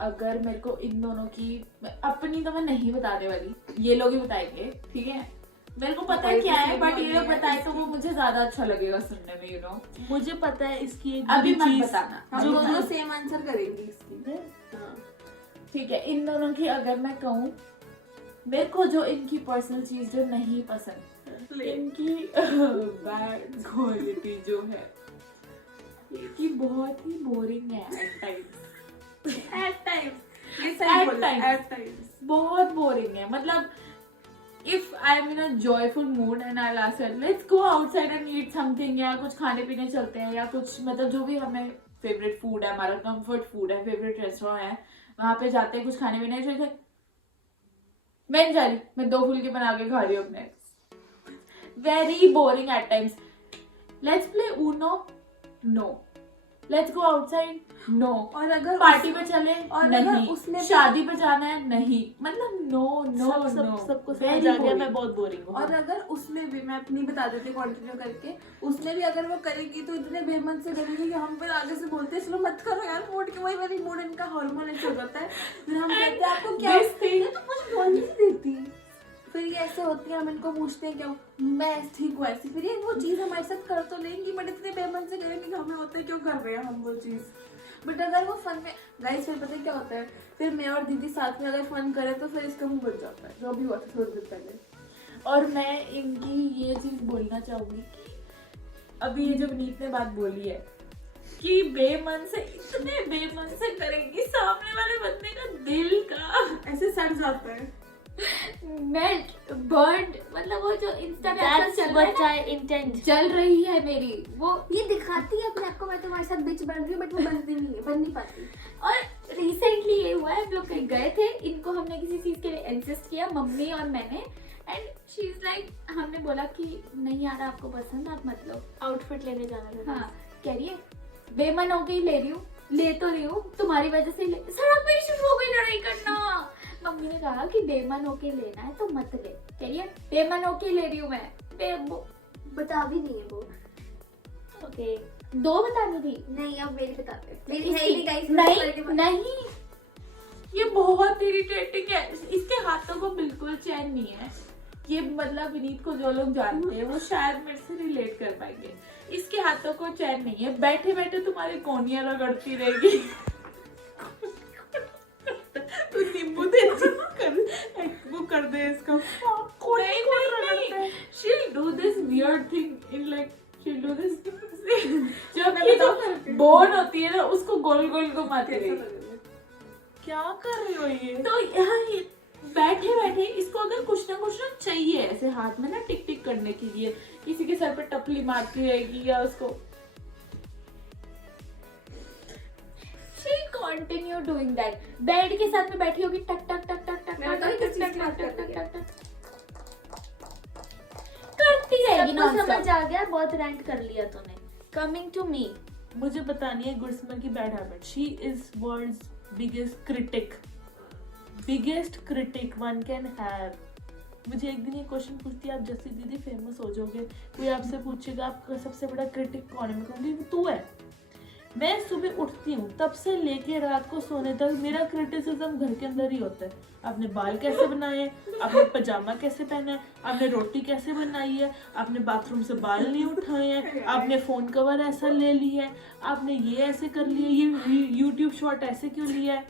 अगर मेरे को इन दोनों की, अपनी तो मैं नहीं बताने वाली, ये लोग ही बताएंगे, ठीक है? मेरे को पता है क्या है, बट ये लोग बताए तो वो मुझे ज्यादा अच्छा लगेगा सुनने में, यू नो। मुझे पता है इसकी एक अभी बुरी मत चीज, बताना। हम दोनों सेम आंसर करेंगे इसकी। हाँ, ठीक है। इन दोनों की अगर मैं कहूँ, मेरे को जो इनकी पर्सनल चीज जो नहीं पसंद, इनकी बैड क्वालिटी जो है, इनकी बहुत ही बोरिंग है एट टाइम्स। एट टाइम्स, ये At सही बोला, times. At times. बहुत बोरिंग है। मतलब if I'm in a joyful mood and I'll ask her, let's go outside and eat something, या कुछ खाने पीने चलते हैं, या कुछ मतलब जो भी हमें फेवरेट फूड है, हमारा कंफर्ट फूड है, फेवरेट रेस्टोरेंट है, वहां पे जाते हैं, कुछ खाने पीने चलते हैं। मैं नहीं जा रही, मैं 2 फुलके बना के खा रही हूँ अपने। Very boring at times. Let's play Uno, no. Let's go outside, no. और अगर पार्टी पे चले, और नहीं। अगर उसने भी- शादी पे जाना है, नहीं। मतलब नो नो नो, सबको Very समझ आ गया, boring. मैं बहुत बोरिंग हूँ। और अगर उसमें भी, मैं अपनी बता देती हूँ कंटिन्यू करके, उसमें भी अगर वो करेगी तो इतने बेमन से करेगी कि हम फिर आगे से बोलते हैं चलो मत करो यार, मूड की वही वाली मूड, इनका हार्मोन ऐसे हो जाता है। फिर हम कहते हैं आपको क्या, this thing- ये तो कुछ बोल नहीं देती। फिर ये ऐसे होती है, हम इनको पूछते हैं क्या मैं ठीक हूँ ऐसी, फिर ये वो चीज़ हमारे साथ कर तो लेंगी, बट इतने बेमन से करेंगे कि हमें होता है क्यों कर रहे हैं हम वो चीज़। बट अगर वो फन में, गाइस फिर पता है क्या होता है, फिर मैं और दीदी साथ में अगर फन करें तो फिर इसका मुंह बन जाता है, जो भी हुआ था थोड़ी देर पहले। और मैं इनकी ये चीज बोलना चाहूंगी कि अभी ये जो नीत ने बात बोली है कि बेमन से, इतने बेमन से करेंगी, सामने वाले बंदे का दिल का ऐसे सड़ जाता है। मेल्ट बर्न्ड, मतलब वो जो इंस्टा पे आजकल That's चल रहा है what ना, I intend. जल रही है मेरी वो। ये दिखाती है अपने आप को मैं तुम्हारे साथ बिच बन रही हूँ, बट वो बनती नहीं है, बन नहीं पाती। और रिसेंटली ये हुआ है, हम लोग कहीं गए थे, इनको हमने किसी चीज के लिए इंसिस्ट किया, मम्मी और मैंने, एंड शी इज लाइक, हमने बोला कि नहीं आ रहा आपको पसंद, आप मत लो, आउटफिट लेने जाना था। हाँ, कह रही है बेमन हो गई, ले रही हूँ, ले तो रही हूँ, तुम्हारी वजह से सड़क पे शुरू हो गई लड़ाई करना। मम्मी ने कहा कि बेमन होके लेना है तो मत ले, कह रही है बेमन होके ले रही हूँ मैं, बता भी नहीं है वो। ओके, 2 बतानी थी। नहीं, अब मेरी बताते हैं। मेरी इसकी- है ही नहीं गाइस, नहीं, ये बहुत इरिटेटिंग है। इसके हाथों को बिल्कुल चैन नहीं है। ये मतलब विनीत को जो लोग जानते हैं वो शायद मेरे से रिलेट कर पाएंगे। इसके हाथों को चैन नहीं है, बैठे बैठे तुम्हारी कोनियां रगड़ती रहेगी। तू नींबू दे वो कर दे इसका। नहीं, she'll do this weird thing in like, she'll do this जब ये जो बोन होती है ना, उसको गोल गोल घुमाती रहेगी। क्या कर रही हो ये? तो यहाँ ये बैठे बैठे इसको अगर कुछ ना चाहिए ऐसे हाथ में ना, टिक टिक करने के लिए, किसी के सर पे टपली मारती रहेगी या उसको। she continue doing that, bed के साथ में बैठी होगी, टक टक टक टक टक मैं टक बताऊँ टक किस चीज़ की बात टक कर रही है? टक करती रहेगी सबको नॉनस्टॉप। समझ आ गया, बहुत रेंट कर लिया तूने। कमिंग टू मी, मुझे बतानी है गुडस्मर की bad habit. She is world's biggest critic one can have. मुझे एक दिन ये क्वेश्चन पूछती है, आप जैसी दीदी फेमस हो जाओगे, कोई आपसे पूछेगा आपका सबसे बड़ा क्रिटिक कौन है, मैं कहूँगी तू है। मैं सुबह उठती हूँ तब से लेके रात को सोने तक मेरा क्रिटिसिज्म घर के अंदर ही होता है। आपने बाल कैसे बनाए हैं, आपने पजामा कैसे पहना है, आपने रोटी कैसे बनाई है, आपने बाथरूम से बाल नहीं उठाए हैं, आपने फोन कवर ऐसा ले लिया है, आपने ये ऐसे कर लिया, ये यूट्यूब शॉट ऐसे क्यों लिया है।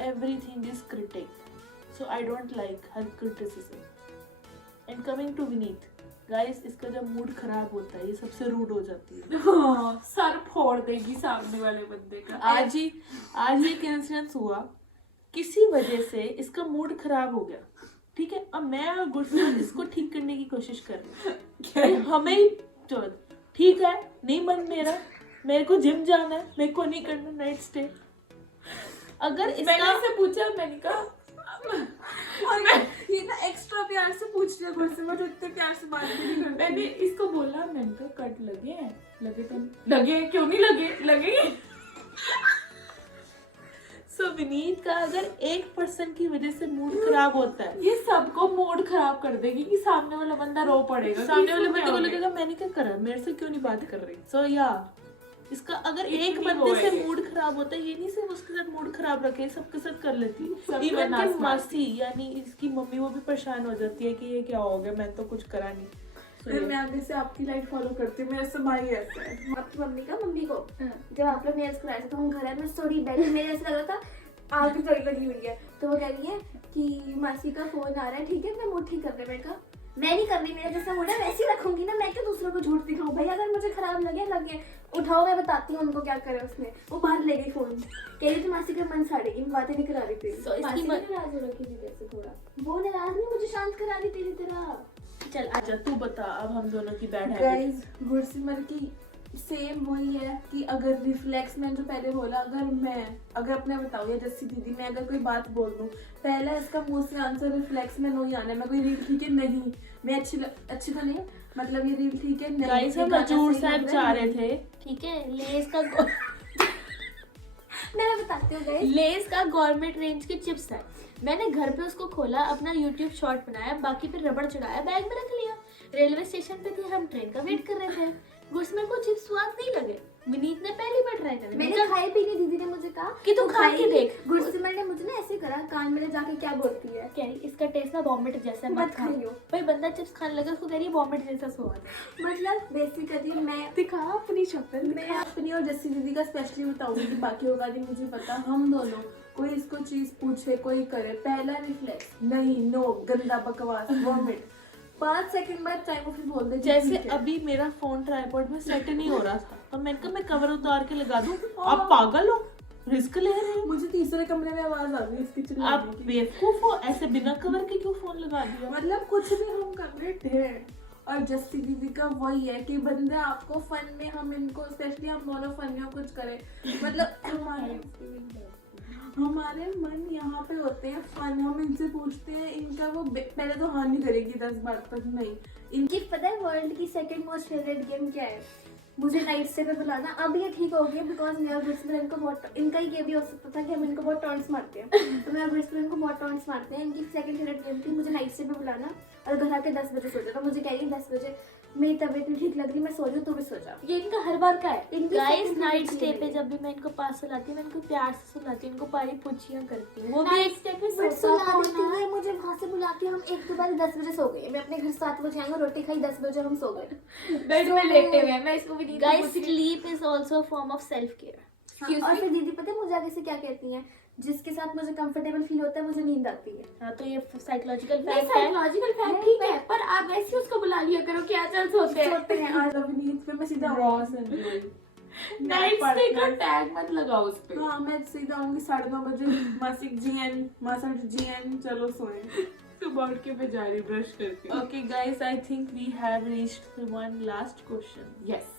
Everything is critic, so I don't like her criticism. And coming to Vineet, guys इसका जब मूड खराब होता है ये सबसे रूड हो जाती है। हाँ, सर फोड़ देगी सामने वाले बंदे का। आज ही एक इंसिडेंस हुआ, किसी वजह से इसका मूड खराब हो गया, ठीक है। अब मैं और गुडस्मर इसको ठीक करने की कोशिश कर रही हूँ। हमें ही तो ठीक है, नहीं मन मेरे को जिम जाना है, मेरे को नहीं करना नाइट स्टे। अगर मैंने इसका से पूछा, मैंने कहा और मैं ये ना एक्स्ट्रा प्यार से पूछ लिया घर से, मैं तो इतने प्यार से बात भी नहीं करती। मैंने इसको बोला, मैंने कहा कट लगे हैं, लगे तो लगे, क्यों नहीं लगे, लगे। सो विनीत का अगर 1% की वजह से मूड खराब होता है, ये सबको मूड खराब कर देगी कि सामने वाला बंदा रो पड़ेगा, सामने वाले बंदे को लगेगा मैंने क्या करा, मेरे से क्यों नहीं बात कर रही। सो या इसका अगर एक बंदे से मूड खराब होता है, ये नहीं सिर्फ उसके साथ मूड खराब रखे, सबके साथ कर लेती है। इवन कि मासी यानी इसकी मम्मी वो भी परेशान हो जाती है कि ये क्या हो गया, मैं तो कुछ करा नहीं। फिर मैं आगे से आपकी लाइफ फॉलो करती हूँ, मेरे से भाई ऐसा है। आपकी मम्मी को जब आप लोग नेल्स कराए थे तो हम घर आए, मैं थोड़ी बैठी, मेरे ऐसा लग रहा था आग जल लगी हुई है। तो वो कह रही है कि मासी का फोन आ रहा है, ठीक है मैं मूड ठीक कर रहा है। मैंने कहा मैं नहीं कर रही, मेरा जैसा मूड है वैसे ही रखूंगी ना, मैं क्यों दूसरों को झूठ दिखाऊं भाई, अगर मुझे खराब लगे लगे, उठाओ मैं बताती हूँ उनको क्या करे। उसने वो बाहर ले गई फोन, कह रही थी मासी का मन साड़ेगी, मैं बातें नहीं करा रही थी। मासी भी नाराज हो रखी थी तेरे से थोड़ा, वो नाराज नहीं, मुझे शांत करा रही तेरी तरह। चल आजा तू बता, अब हम दोनों की बैड हैबिट। गाइस गुरसिमर की सेम वही है कि अगर रिफ्लेक्स, मैंने जो पहले बोला, अगर अपने बताऊँ या जैसी दीदी, मैं अगर कोई बात बोल दूँ, पहला इसका मुंह से आंसर रिफ्लेक्स में नहीं आना है। मैं कोई रील ठीक है नहीं, मैं अच्छी तो नहीं, मतलब ये रील ठीक है नहीं। गाइस हम हजूर साहब जा रहे थे, ठीक है, लेस का मैं बताती हूँ गाइस, लेस का गवर्नमेंट रेंज के चिप्स है। मैंने घर पे उसको खोला, अपना यूट्यूब शॉर्ट बनाया, बाकी फिर रबड़ चढ़ाया, बैग में रख लिया। रेलवे स्टेशन पे थे हम, ट्रेन का वेट कर रहे थे। गुस्मेर को चिप्स स्वाद नहीं लगे। विनीत ने पहली बार ट्राई करा, मैंने खाई भी नहीं, दीदी ने मुझे कहा कि तू खा के देख। गुरसिमर ने मुझे ना ऐसे करा, कान में जाके क्या बोलती है, कह रही इसका टेस्ट ना वॉमिट जैसा है, मत खाइयो। भाई बंदा चिप्स खाने लगा, उसको कह रही है वॉमिट जैसा स्वाद है। मतलब बेसिकली मैं दिखा अपनी शक्ल, मैं अपनी और जस्सी दीदी का स्पेशली बताऊंगी कि बाकी होगा नहीं मुझे पता। हम दोनों कोई इसको चीज पूछे, कोई करे, पहला रिफ्लेक्स नहीं, नो, गंदा बकवास, वॉमिट। 5 सेकंड बाद चाहे वो फिर बोल दे जैसे अभी मेरा फोन ट्राइपॉड में सेट नहीं हो रहा था, तो मैंने कहा मैं कवर उतार के लगा दूं। आप पागल हो, रिस्क ले रहे हो, मुझे तीसरे कमरे में आवाज आ गई इसकी चिल्लाने आप की। बेवकूफ हो, ऐसे बिना कवर के क्यों फोन लगा दिया। मतलब कुछ भी हम कर रहे थे। और जस्सी दीदी का वही है कि बंदे आपको फन में, हम इनको स्पेशली हम दोनों फन में कुछ करें, मतलब हमारे मन यहाँ पे होते हैं फन, हम इनसे पूछते हैं, इनका वो पहले तो हाँ नहीं करेगी 10 बार तक नहीं। इनकी पता है वर्ल्ड की सेकंड मोस्ट फेवरेट गेम क्या है, मुझे नाइट स्टे पे बुलाना। अब ये ठीक हो गया बिकॉज मैं और गुरसिमर इनको बहुत, इनका ये भी हो सकता था कि हम इनको बहुत टॉन्ट्स मारते हैं, तो मैं और गुरसिमर इनको बहुत टॉन्ट्स मारते हैं। इनकी सेकंड फेवरेट गेम थी मुझे नाइट स्टे पे बुलाना और घर आके 10 बजे सो जाना। मुझे कह रही 10 बजे मेरी तबीयत नहीं ठीक लग रही, मैं सो रही हूँ, तू भी सो जा। ये इनका हर बार का है। इनकी guys second night favorite stay game पे है। जब भी मैं इनको पास सुलाती हूँ, मैं इनको प्यार से सुलाती हूँ, इनको पारी पूछियाँ करती हूँ। वो भी Night एक स्टे पे बट सोता सुला देती होना। है मुझे, वहाँ से बुलाती हूँ, हम एक दोबारा 10 बजे सो गए। मैं अपने घर 7 बजे आऊंगा, रोटी खाई, 10 बजे हम सो गए। बेड में लेटे हुए हैं, मैं इसको भी नहीं guys sleep is also a form of self care. हाँ, और फिर दीदी पता है मुझे आगे से क्या कहती हैं, जिसके साथ मुझे कंफर्टेबल फील होता है मुझे नींद आती है। हाँ तो ये साइकोलॉजिकल नहीं, फैक्ट है। साइकोलॉजिकल फैक्ट नहीं, ठीक है, पर आप वैसे उसको बुला लिया करो कि आजकल सोते हैं। सोते हैं आज अवनीत पे मैं सीधा रॉस नाइट स्टे का टैग मत लगाओ उस पे। हाँ मैं सीधा आऊंगी 9:30 बजे, मासिक जीएन, मासठ जीएन, चलो सोए। सुबह उठ के मैं जा रही ब्रश करके। Okay guys, I think we have reached the one last question. Yes.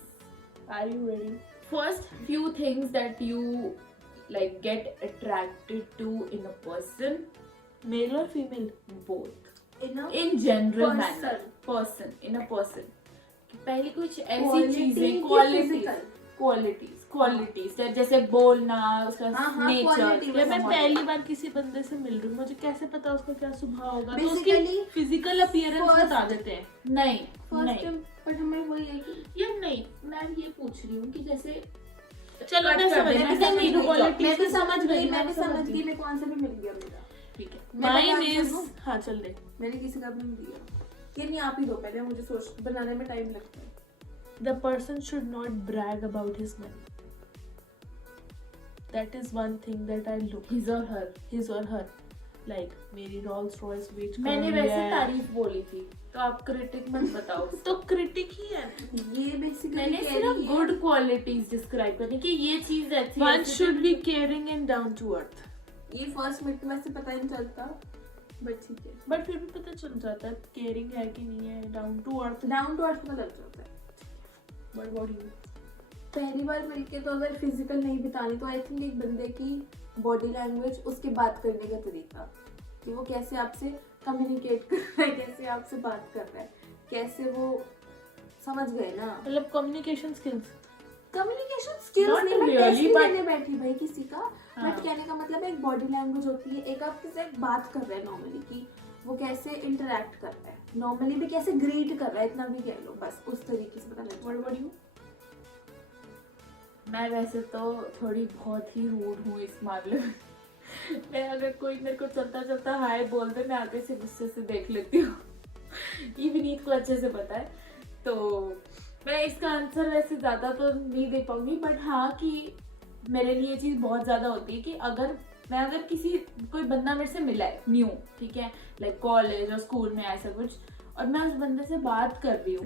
Are you ready? First few things that you like get attracted to in a person, Male or female? both. Enough? In general Person. manner, person, in a person. कि पहले कुछ ऐसी Quality चीजें, की qualities, physical? qualities जैसे बोलना, उसका हाँ, हाँ, नेचर। quality या मैं समझ पहली बार किसी बंदे से मिल रही हूँ, मुझे कैसे पता उसका क्या स्वभाव होगा, तो उसकी Basically, फिजिकल अपीयरेंस first- बता देते हैं। नहीं, फर्स्ट नहीं, बट हमें वही है कि यार नहीं, मैं ये पूछ रही हूँ कि जैसे चलो मैं Cut कर समझ दे, गई, मैं समझ मेरी गई। qualities मैं भी से समझ गई, मैं मैं भी समझ गई, मेरे को आंसर भी मिल गया मेरा। ठीक है। मैं Mine आंसर is, दूं? हाँ चल दे। मैंने किसी का भी नहीं दिया, ये नहीं आप ही दो पहले, मुझे सोच बनाने में टाइम लगता है। The person should not brag about his money. That is one thing that I look. His or her. His or her. Like मेरी Rolls Royce बेच मैंने वैसे तारीफ बोली थी, तो आप क्रिटिक मत बताओ। तो क्रिटिक ही है। ये बेसिकली मैंने सिर्फ गुड क्वालिटीज डिस्क्राइब करनी कि ये चीज ऐसी One ऐसी should be caring and down to earth. ये फर्स्ट मिनट में से पता ही नहीं चलता, बट ठीक है। बट फिर भी पता चल जाता है केयरिंग है कि नहीं है, down to earth. Down to earth पता लग जाता है। बट व्हाट यू पहली बार मिलके तो अगर फिजिकल नहीं बितानी, तो आई थिंक एक बंदे की बॉडी लैंग्वेज, उसके बात करने का तरीका, कि वो कैसे आपसे कम्युनिकेट कर रहा है, कैसे आपसे बात कर रहा है, कैसे वो समझ गए ना। मतलब communication skills. Communication skills Not नहीं, मैं really, टेस्ट नहीं but- लेने बैठी भाई किसी का। हाँ। बट कहने का मतलब एक बॉडी लैंग्वेज होती है, एक आप किसी से बात कर रहे हैं नॉर्मली कि वो कैसे इंटरेक्ट कर रहा है, नॉर्मली भी कैसे ग्रीट कर रहा है, इतना भी कह लो, बस उस तरीके से पता लग What about you? मैं वैसे तो थोड़ी बहुत ही रूड हूँ इस मामले में। मैं अगर कोई मेरे को चलता चलता हाय बोल दे, मैं आगे से गुस्से से देख लेती हूँ। ये विनीत को अच्छे से पता है। तो मैं इसका आंसर वैसे ज़्यादा तो नहीं दे पाऊंगी, बट हाँ कि मेरे लिए ये चीज़ बहुत ज़्यादा होती है कि अगर कोई बंदा मेरे से मिला है न्यू, ठीक है, लाइक कॉलेज और स्कूल में ऐसा कुछ, और मैं उस बंदे से बात कर रही हूँ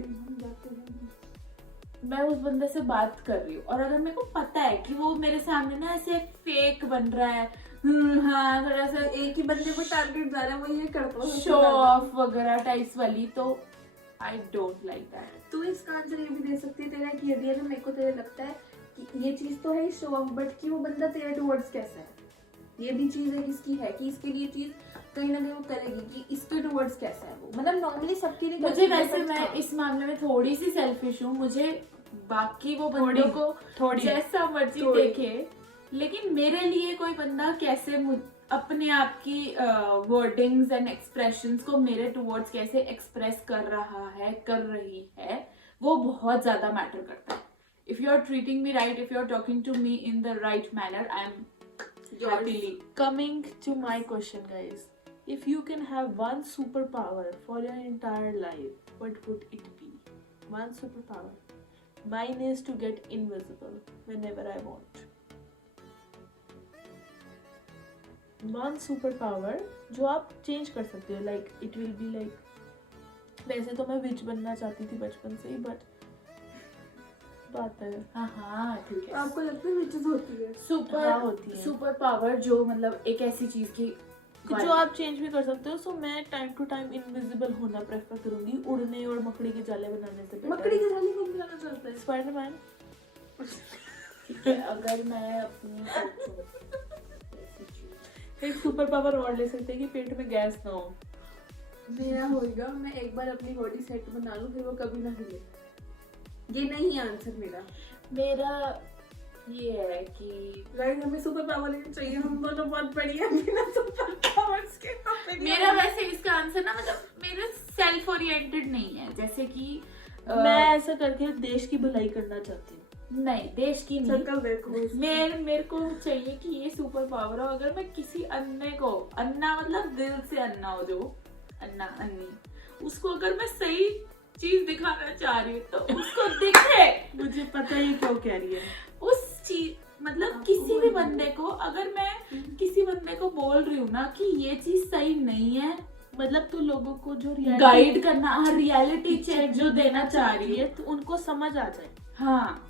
और अगर मेरे को पता है कि वो मेरे सामने ना ऐसे फेक बन रहा है, हाँ थोड़ा सा एक ही बंदे को टारगेट जा रहा है, वो ये करता है शो ऑफ वगैरह टाइप्स वाली, तो आई डोंट लाइक दैट। तू इसका आंसर ये भी दे सकती है, तेरा एक ये दिया ना, मेरे को तेरे लगता है कि ये चीज तो है शो ऑफ, बट कि वो बंदा तेरे टुवर्ड्स कैसा है, ये भी चीज है किसकी है कि इसके लिए चीज कहीं ना कहीं वो करेगी कि इसके टुवर्ड्स कैसा है वो, मतलब नॉर्मली सबके लिए मुझे करती है, वैसे but मैं हाँ। इस मामले में थोड़ी सी सेल्फिश हूँ, मुझे बाकी वो बंदों को जैसा मर्जी देखे, लेकिन मेरे लिए कोई बंदा कैसे अपने आप की वर्डिंग्स एंड एक्सप्रेशंस को मेरे टुवर्ड्स कैसे एक्सप्रेस कर रहा है, कर रही है, वो बहुत ज्यादा मैटर करता है। If you are treating me right, if you are talking to me in the right manner, I am happily. Coming to my question, guys. If you can have one superpower for your entire life, what would it be? One superpower. Mine is to get invisible whenever I want. One superpower जो आप change कर सकते हो, like it will be like, वैसे तो मैं विच बनना चाहती थी बचपन से ही, बट बात है हाँ ठीक है। आपको लगता है विचेस होती है? हाँ, होती है। सुपर पावर जो मतलब एक ऐसी चीज की कि जो आप चेंज भी कर सकते हो। सो मैं टाइम टू टाइम इनविजिबल होना प्रेफर करूंगी, उड़ने और मकड़ी के जाले बनाने से। मकड़ी के जाले को बनाना चाहता है स्पाइडरमैन। ठीक है, अगर मैं अपनी सोचूं ऐसी चीज, एक सुपर पावर और ले सकते हैं कि पेट में गैस ना हो। मेरा होएगा मैं एक बार अपनी बॉडी सेट बना लूं, फिर वो कभी ना हिले। ये नहीं आंसर मेरा ये है कि गाइस हमें सुपर पावर नहीं चाहिए, हम दोनों बहुत बढ़िया बिना सुपर पावर्स के हमें मेरा वैसे इसका आंसर ना मतलब मेरे सेल्फ ओरिएंटेड नहीं है, जैसे कि मैं ऐसा करके देश की भलाई करना चाहती हूँ। नहीं, देश की नहीं, शक्ल देखो। मेरे को चाहिए कि ये सुपर पावर हो, अगर मैं किसी अन्य को, अन्ना मतलब दिल से अन्ना हो, जो अन्ना अन्नी, उसको अगर मैं सही चीज दिखाना चाह रही हूँ तो उसको दिखे। मुझे पता है क्यों कह रही है। उस चीज मतलब किसी भी बंदे को, अगर मैं किसी बंदे को बोल रही हूँ ना कि ये चीज सही नहीं है, मतलब तू लोगों को जो गाइड करना, रियलिटी चेक जो देना चाह रही है, तो उनको समझ आ जाए हाँ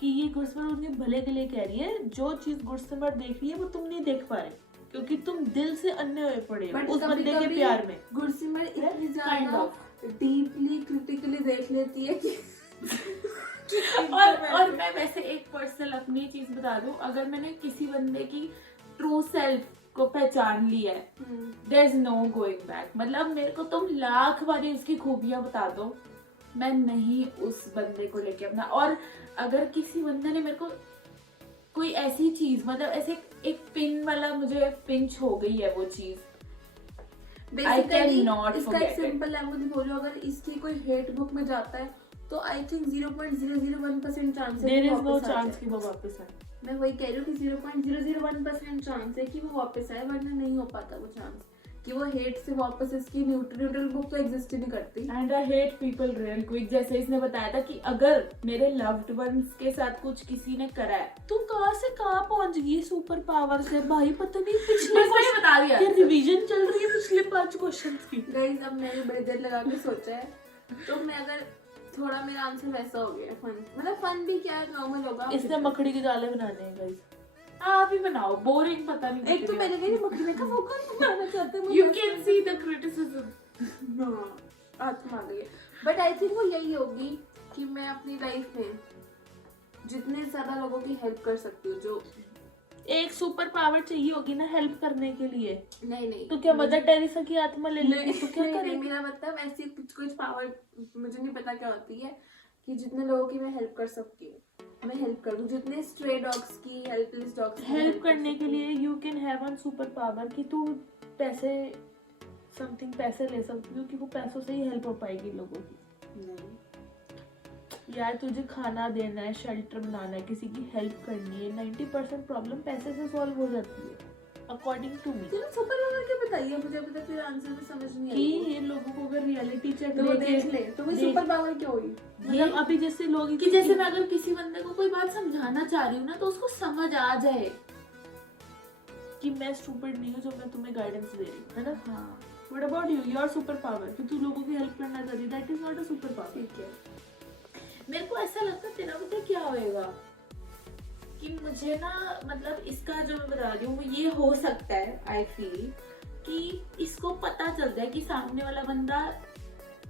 कि ये गुड़समर उनके भले के लिए कह रही है। जो चीज गुड़समर देख रही है वो तुम नहीं देख पा रहे, क्योंकि तुम दिल से अन्य हुए पड़े हो But उस बंदे के कभी-कभी प्यार में। गुरसिमर इतनी kind ज्यादा of. डीपली क्रिटिकली देख लेती है कि और मैं वैसे एक पर्सनल अपनी चीज बता दूं, अगर मैंने किसी बंदे की ट्रू सेल्फ को पहचान लिया है, there is no going back. मतलब मेरे को तुम लाख बारी उसकी खूबियां बता दो, मैं नहीं उस बंदे को लेके अपना। और अगर किसी बंदे ने मेरे को कोई ऐसी चीज, मतलब ऐसे एक पिन वाला मुझे पिंच हो गई है वो चीज, I cannot इसका forget एक सिंपल लैंग्वेज बोलो, अगर इसकी कोई हेट बुक में जाता है तो आई थिंक 0.001% चांस है देयर कि इज नो वापस आ चांस जाए। कि वो वापस आए। मैं वही कह रही हूँ कि 0.001% चांस है कि वो वापस आए, वरना नहीं हो पाता वो चांस कि वो हेट से वापस, इसकी न्यूट्रल बुक तो एग्जिस्ट ही नहीं करती। And I hate people real quick. जैसे इसने बताया था कि अगर मेरे लव्ड वंस के साथ कुछ किसी ने करा है, तू कहाँ से कहाँ पहुंच गई सुपर पावर से भाई? पता नहीं पिछले बस मैंने बता दिया। रिवीजन चल रही है पिछले 5 क्वेश्चंस की। गाइस अब मैंने बड़ी देर लगा के सोचा है, तो मैं अगर थोड़ा मेरा आंसर वैसा हो गया, फन, मतलब फन भी क्या है, नॉर्मल होगा। इसने मकड़ी के जाले बनाने हैं गाइस। आप ही बनाओ, बोरिंग पता नहीं। एक तो मैंने कही मकड़ी में का वो कौन बनाना चाहते हैं, you can see the criticism. हाँ आत्मा आ गई है। बट आई थिंक वो यही होगी कि मैं अपनी लाइफ में जितने ज्यादा लोगों की हेल्प कर सकती हूँ, जो एक सुपर पावर चाहिए होगी ना हेल्प करने के लिए, नहीं तो क्या मदर टेरेसा की आत्मा ले लेगी तो क्या नहीं, करेगी? मेरा मतलब ऐसी कुछ पावर मुझे नहीं पता क्या होती है कि जितने लोगों की मैं हेल्प कर सकती हूँ मैं हेल्प कर दूँ, जितने स्ट्रे डॉग्स की, हेल्पलेस डॉग्स की हेल्प करने के लिए you can have one super power कि तू पैसे पैसे ले सकती हो, क्योंकि वो पैसों से ही हेल्प हो पाएगी लोगों की। नहीं, यार तुझे खाना देना है, शेल्टर बनाना है, किसी की हेल्प करनी है, 90% प्रॉब्लम पैसे से सॉल्व हो जाती है अकॉर्डिंग टू मी। चलो सुपर पावर क्या बताइए मुझे, अभी तक फिर आंसर में समझ नहीं कि आई। ये लोगों को अगर रियलिटी चेक तो वो देख ले, तो वो सुपर पावर क्या हुई? मतलब अभी जैसे लोग कि जैसे मैं अगर किसी बंदे को कोई बात समझाना चाह रही हूँ ना तो उसको समझ आ जाए कि मैं स्टूपिड नहीं हूँ जो मैं तुम्हें गाइडेंस दे रही हूँ, है ना? हाँ what about you, your super power कि तू लोगों की हेल्प करना चाह रही, that is not a super power. ठीक है, मेरे को ऐसा लगता है तेरा पता क्या होएगा कि मुझे ना मतलब इसका जो मैं बता रही हूँ वो ये हो सकता है आई फील कि इसको पता चल जाए कि सामने वाला बंदा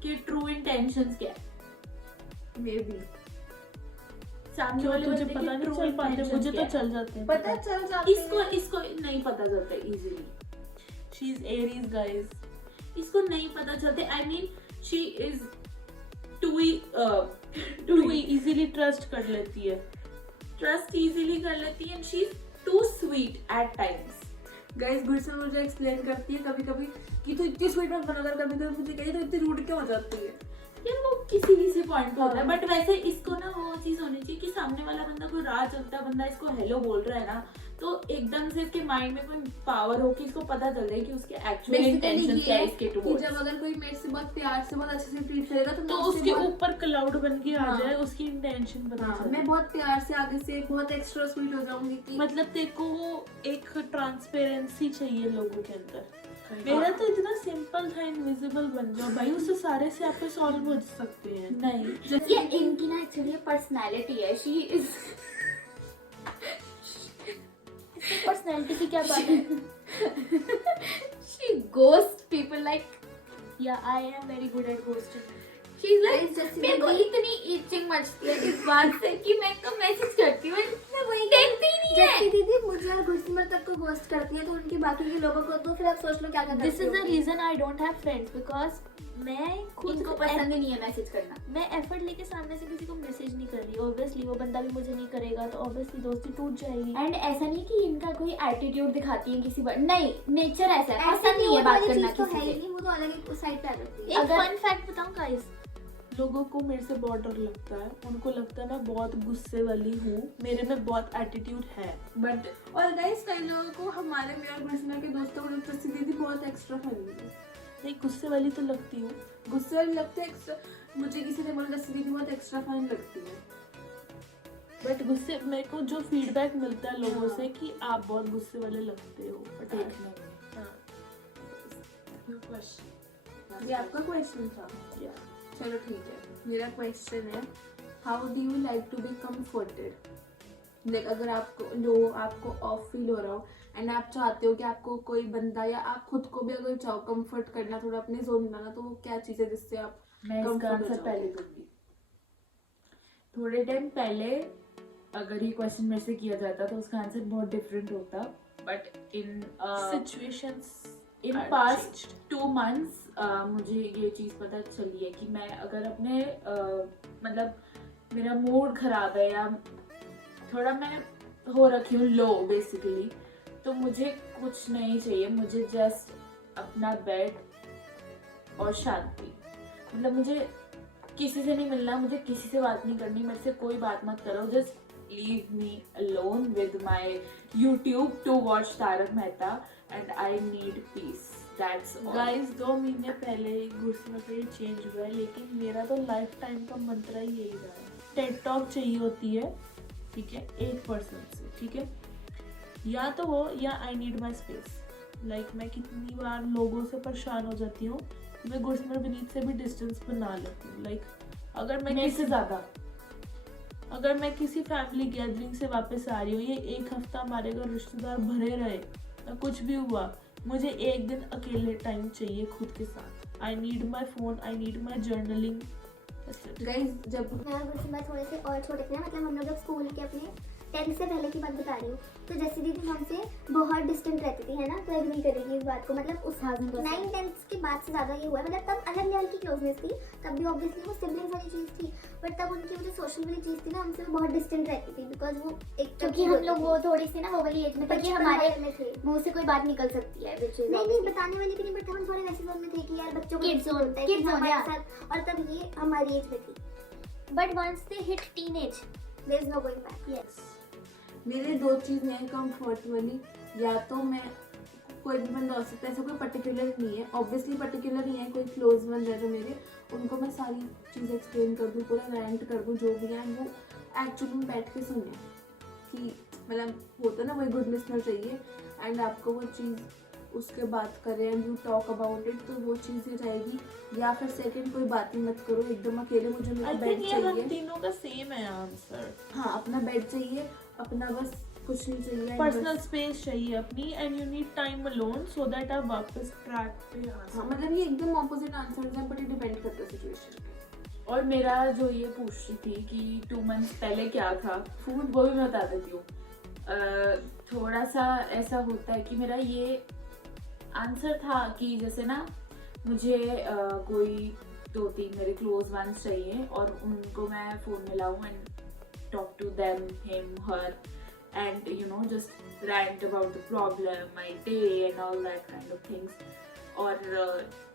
के ट्रू इंटेंशंस क्या है। मे बी सामने क्यों वाले तुझे बंदे पता के नहीं true चल पाते? intentions मुझे क्या तो है। चल जाते हैं पता चल जाते इसको हैं। इसको नहीं पता चलता easily, she is Aries guys. इसको नहीं पता चलते। I mean she is too easily trust कर लेती है। ट्रस्ट इजीली कर लेती है and she is too sweet at times. Guys गुस्सा मुझे एक्सप्लेन करती है कभी कभी कि तू इतनी स्वीट मत बना कर, कभी कभी मुझे कहती है तो इतनी रूड क्यों हो जाती है। यार वो किसी पॉइंट पे होता है हाँ। बट वैसे इसको ना वो चीज होनी चाहिए कि सामने वाला बंदा कोई राह चलता बंदा इसको हेलो बोल रहा है ना तो एकदम से इसके माइंड में कोई पावर हो कि इसको पता चल जाए कि उसके एक्चुअल बेसिकली इंटेंशन क्या ये है इसके कि टुवर्ड्स। जब अगर कोई मेरे से बहुत प्यार से बहुत अच्छे से ट्रीट करेगा तो तो मैं उसके बहुत- ऊपर क्लाउड बन के आ हाँ। जाए, उसकी इंटेंशन पता हाँ, चले। मैं बहुत प्यार से आगे से बहुत एक्स्ट्रा स्वीट हो जाऊंगी कि मतलब तेरे को वो एक ट्रांसपेरेंसी चाहिए लोगों के अंदर। मेरा तो इतना सिंपल था, इनविजिबल बन जाओ भाई, उससे सारे से आप सॉल्व हो सकते हैं। नहीं ये इनकी ना एक्चुअली पर्सनालिटी है, शी इज पर्सनालिटी की क्या बात है? शी गोस्ट पीपल लाइक या I am very good at ghosting. She is like मेरे को इतनी इचिंग मचती है इस बात से कि मैं तो मैसेज करती हूँ मैं वही देखती ही नहीं है। जैसे दीदी मुझे और गुस्सिमर तक को गोस्ट करती है तो उनके बाकी के लोगों को तो फिर आप सोच लो क्या क्या दिस करती इज द होगी। Reason I don't have friends because मैं खुद इनको पसंद ही नहीं है मैसेज करना। मैं एफर्ट लेके सामने से किसी को मैसेज नहीं कर रही, ऑब्वियसली वो बंदा भी मुझे नहीं करेगा तो ऑब्वियसली दोस्ती टूट जाएगी। एंड ऐसा नहीं कि इनका कोई एटीट्यूड दिखाती है किसी बार, नहीं नेचर ऐसा है, ऐसा पसंद नहीं है बात करना तो किसी है ही से। नहीं, वो तो अलग एक साइड पे आ जाती है। एक अगर- फन फैक्ट बताऊं गाइस, लोगों को मेरे से बहुत डर लगता है, उनको लगता है मैं बहुत गुस्से वाली हूँ, मेरे में बहुत एटीट्यूड है। बट और गाइस कई लोगों को हमारे मेरे और गुस्सा के दोस्तों को लगता है दीदी बहुत एक्स्ट्रा फनी है। नहीं, गुस्से वाली तो लगती हूँ। गुस्से वाली लगते है एक्स्ट्रा, मुझे किसी ने बोला दीदी बहुत एक्स्ट्रा फनी लगती है। बट गुस्से मेरे को जो फीडबैक मिलता है लोगों हाँ। से कि आप बहुत गुस्से वाले लगते हो, बट एक हाँ, ये आपका क्वेश्चन था। yeah. चलो ठीक है, मेरा क्वेश्चन है how do you like to be comforted. Like अगर आपको ऑफ फील हो रहा हो एंड आप चाहते हो कि आपको कोई बंदा या आप खुद को भी अगर चाहो कंफर्ट करना, थोड़ा अपने जोन बनाना, तो वो क्या चीज़ है जिससे आप मैं इसका comfort हो आंसर जाओगे? पहले दूंगी। थोड़े टाइम पहले अगर ये क्वेश्चन मेरे से किया जाता तो उसका आंसर बहुत डिफरेंट होता but in Situations in are past changed. 2 months मुझे ये चीज़ पता चली है कि मैं अगर अपने मतलब मेरा मूड खराब है या थोड़ा मैं हो रखी हूँ लो बेसिकली, तो मुझे कुछ नहीं चाहिए, मुझे जस्ट अपना बेड और शांति। मतलब मुझे किसी से नहीं मिलना, मुझे किसी से बात नहीं करनी, मेरे से कोई बात मत करो, just leave me alone with my YouTube to watch Tarak Mehta and I need peace, that's all. Guys 2 महीने पहले गुस्से में पे चेंज हुआ है, लेकिन मेरा तो लाइफ टाइम का मंत्र ही यही रहा है। टेड टॉक चाहिए होती है, ठीक है, एक पर्सन से, ठीक है, या तो वो या I need my space. Like मैं कितनी बार लोगों से परेशान हो जाती हूँ, मैं गुस्से विनीत से भी डिस्टेंस बना लेती हूँ। लाइक अगर मैं मेरे से ज़्यादा अगर मैं किसी फैमिली गैदरिंग से वापस आ रही हूँ, ये 1 हफ्ता हमारे घर रिश्तेदार भरे रहे ना कुछ भी हुआ, मुझे 1 दिन अकेले टाइम चाहिए खुद के साथ। I need my phone, I need my journaling. Guys जब मैं और गुस्सिमर थोड़े से और छोटे थे ना, मतलब हम लोग जब स्कूल के अपने 10th से पहले की बात बता रही हूँ। तो जैसे दीदी हमसे बहुत डिस्टेंट रहती थी, है ना, तो एग्री करेगी इस बात को। मतलब उस 9-10th के बाद से ज़्यादा ये हुआ है। मतलब तब अलग लेवल की क्लोजनेस थी, तब भी ऑब्वियसली वो सिबलिंग्स वाली चीज़ थी, बट तब उनकी वो जो सोशल वाली चीज़ थी ना, हमसे वो बहुत डिस्टेंट रहती थी, बिकॉज वो एक क्योंकि हम लोग वो थोड़ी सी ना वो वाली एज में थे कि हमारे में थे। मुंह से कोई बात निकल सकती है, which is नहीं बताने वाली भी नहीं, बट हम थोड़े वैसे जोन में थे कि यार बच्चों को Kids कैसे zone, होता है कि kids zone, हमारे yeah. साथ, और तब ये हमारी एज में थी। but once they hit teenage, there is no going back. yes, मेरे 2 चीज़ हैं कंफर्ट वाली। या तो मैं कोई भी बंदा हो सकता है, ऐसा कोई पर्टिकुलर नहीं है, ऑब्वियसली पर्टिकुलर नहीं है, कोई क्लोज बंद है तो मेरे उनको मैं सारी चीज़ एक्सप्लेन कर दूँ, पूरा रेंट कर दूँ जो भी है, वो एक्चुअली में बैठ के सुने कि मतलब होता है ना, वही गुड लिसनर चाहिए एंड आपको वो चीज़ उसके बात करें and you talk about it, तो वो चीज़ ही रहेगी। या फिर सेकंड कोई बात ही मत करो, एकदम अकेले मुझे मेरा आई बेड थिंक ये हम चाहिए। तीनों का सेम है आंसर। हाँ, अपना बेड चाहिए, अपना बस कुछ नहीं चाहिए and पर्सनल बस- स्पेस चाहिए अपनी, and you need time alone so that आप वापस ट्रैक पे आ हाँ, सको। मतलब ये एकदम ऑपोजिट आंसर है, बट ये डिपेंड करता है सिचुएशन पे। और मेरा जो ये पूछ रही थी कि 2 months पहले क्या था फूड, वो भी मैं बता देती हूँ। थोड़ा सा ऐसा होता है कि मेरा ये आंसर था कि जैसे ना मुझे कोई 2-3 मेरे क्लोज वंस चाहिए और उनको मैं फ़ोन मिलाऊँ and talk to them, him, her, and you know just rant about the problem, my day and all that kind of things. और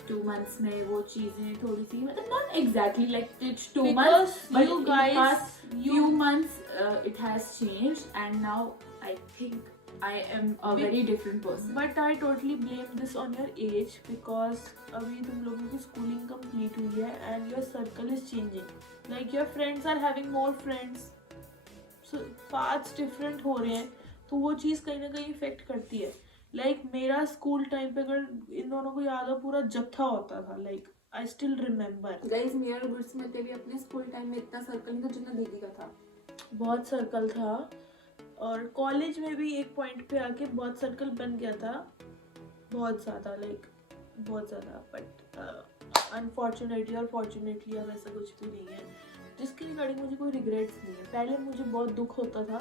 2 months में वो चीज़ें थोड़ी सी मतलब not exactly like it's 2 months, Because but you in guys- past you- few months it has changed and now I think I am a very different person. But I totally blame this on your age, because अभी तुम लोगों की schooling complete हुई है and your circle is changing, like your friends are having more friends, so paths different हो रहे हैं, तो वो चीज़ कहीं ना कहीं इफेक्ट करती है। लाइक मेरा स्कूल टाइम पे अगर इन दोनों को याद हो पूरा जत्था होता था, like I still remember. Guys मेरा और गुड्स में भी अपने स्कूल टाइम में इतना सर्कल नहीं था जितना दीदी का था। बहुत सर्कल था, और कॉलेज में भी एक पॉइंट पे आके बहुत सर्कल बन गया था, बहुत ज़्यादा, लाइक बहुत ज़्यादा, बट अनफॉर्चुनेटली और फॉर्चुनेटली अब ऐसा कुछ भी नहीं है, जिसके रिगार्डिंग मुझे कोई रिग्रेट्स नहीं है। पहले मुझे बहुत दुख होता था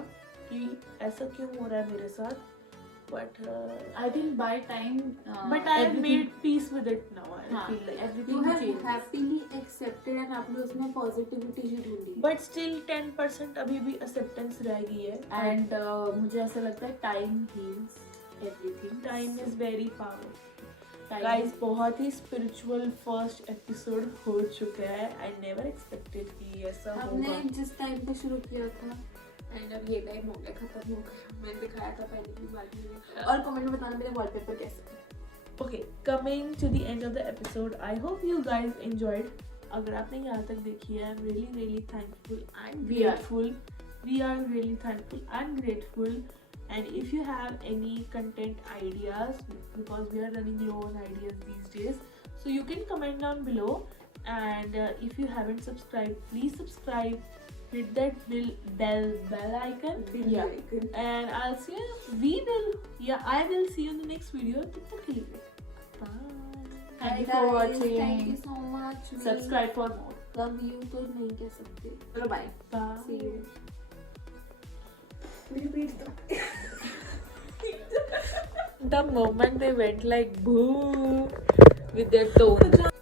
कि ऐसा क्यों हो रहा है मेरे साथ, but I think by time but I have everything- made peace with it now, I हाँ, feel like. You everything have changes. Happily accepted and आपने उसमें पॉजिटिविटी ही ढूंढी। बट स्टिल 10% अभी भी एक्सेप्टेंस रह गई है, एंड मुझे ऐसा लगता है time heals everything. Time is very powerful. Guys बहुत ही स्पिरिचुअल फर्स्ट एपिसोड हो चुका है। आई नेवर एक्सपेक्टेड कि ऐसा हमने होगा। जिस टाइम पे शुरू किया था एंड अब ये टाइम हो गया, खत्म हो गया। मैंने दिखाया था पहले की बात में। और कमेंट में बताना मेरा वॉलपेपर कैसा है। Okay, coming to the end of the episode, I hope you guys enjoyed. अगर आपने यहाँ तक देखी है, I'm really really thankful and We are. grateful. We are really thankful and grateful. And if you have any content ideas, because we are running low on ideas these days, so you can comment down below. And if you haven't subscribed, please subscribe. Hit that bell icon. Yeah. And I'll see you. I will see you in the next video. तब तक के लिए bye. Thank you for watching. Thank you so much. Subscribe for more. Love you तो नहीं कह सकते। चलो bye. Bye. See you. The moment they went like boo with their tone.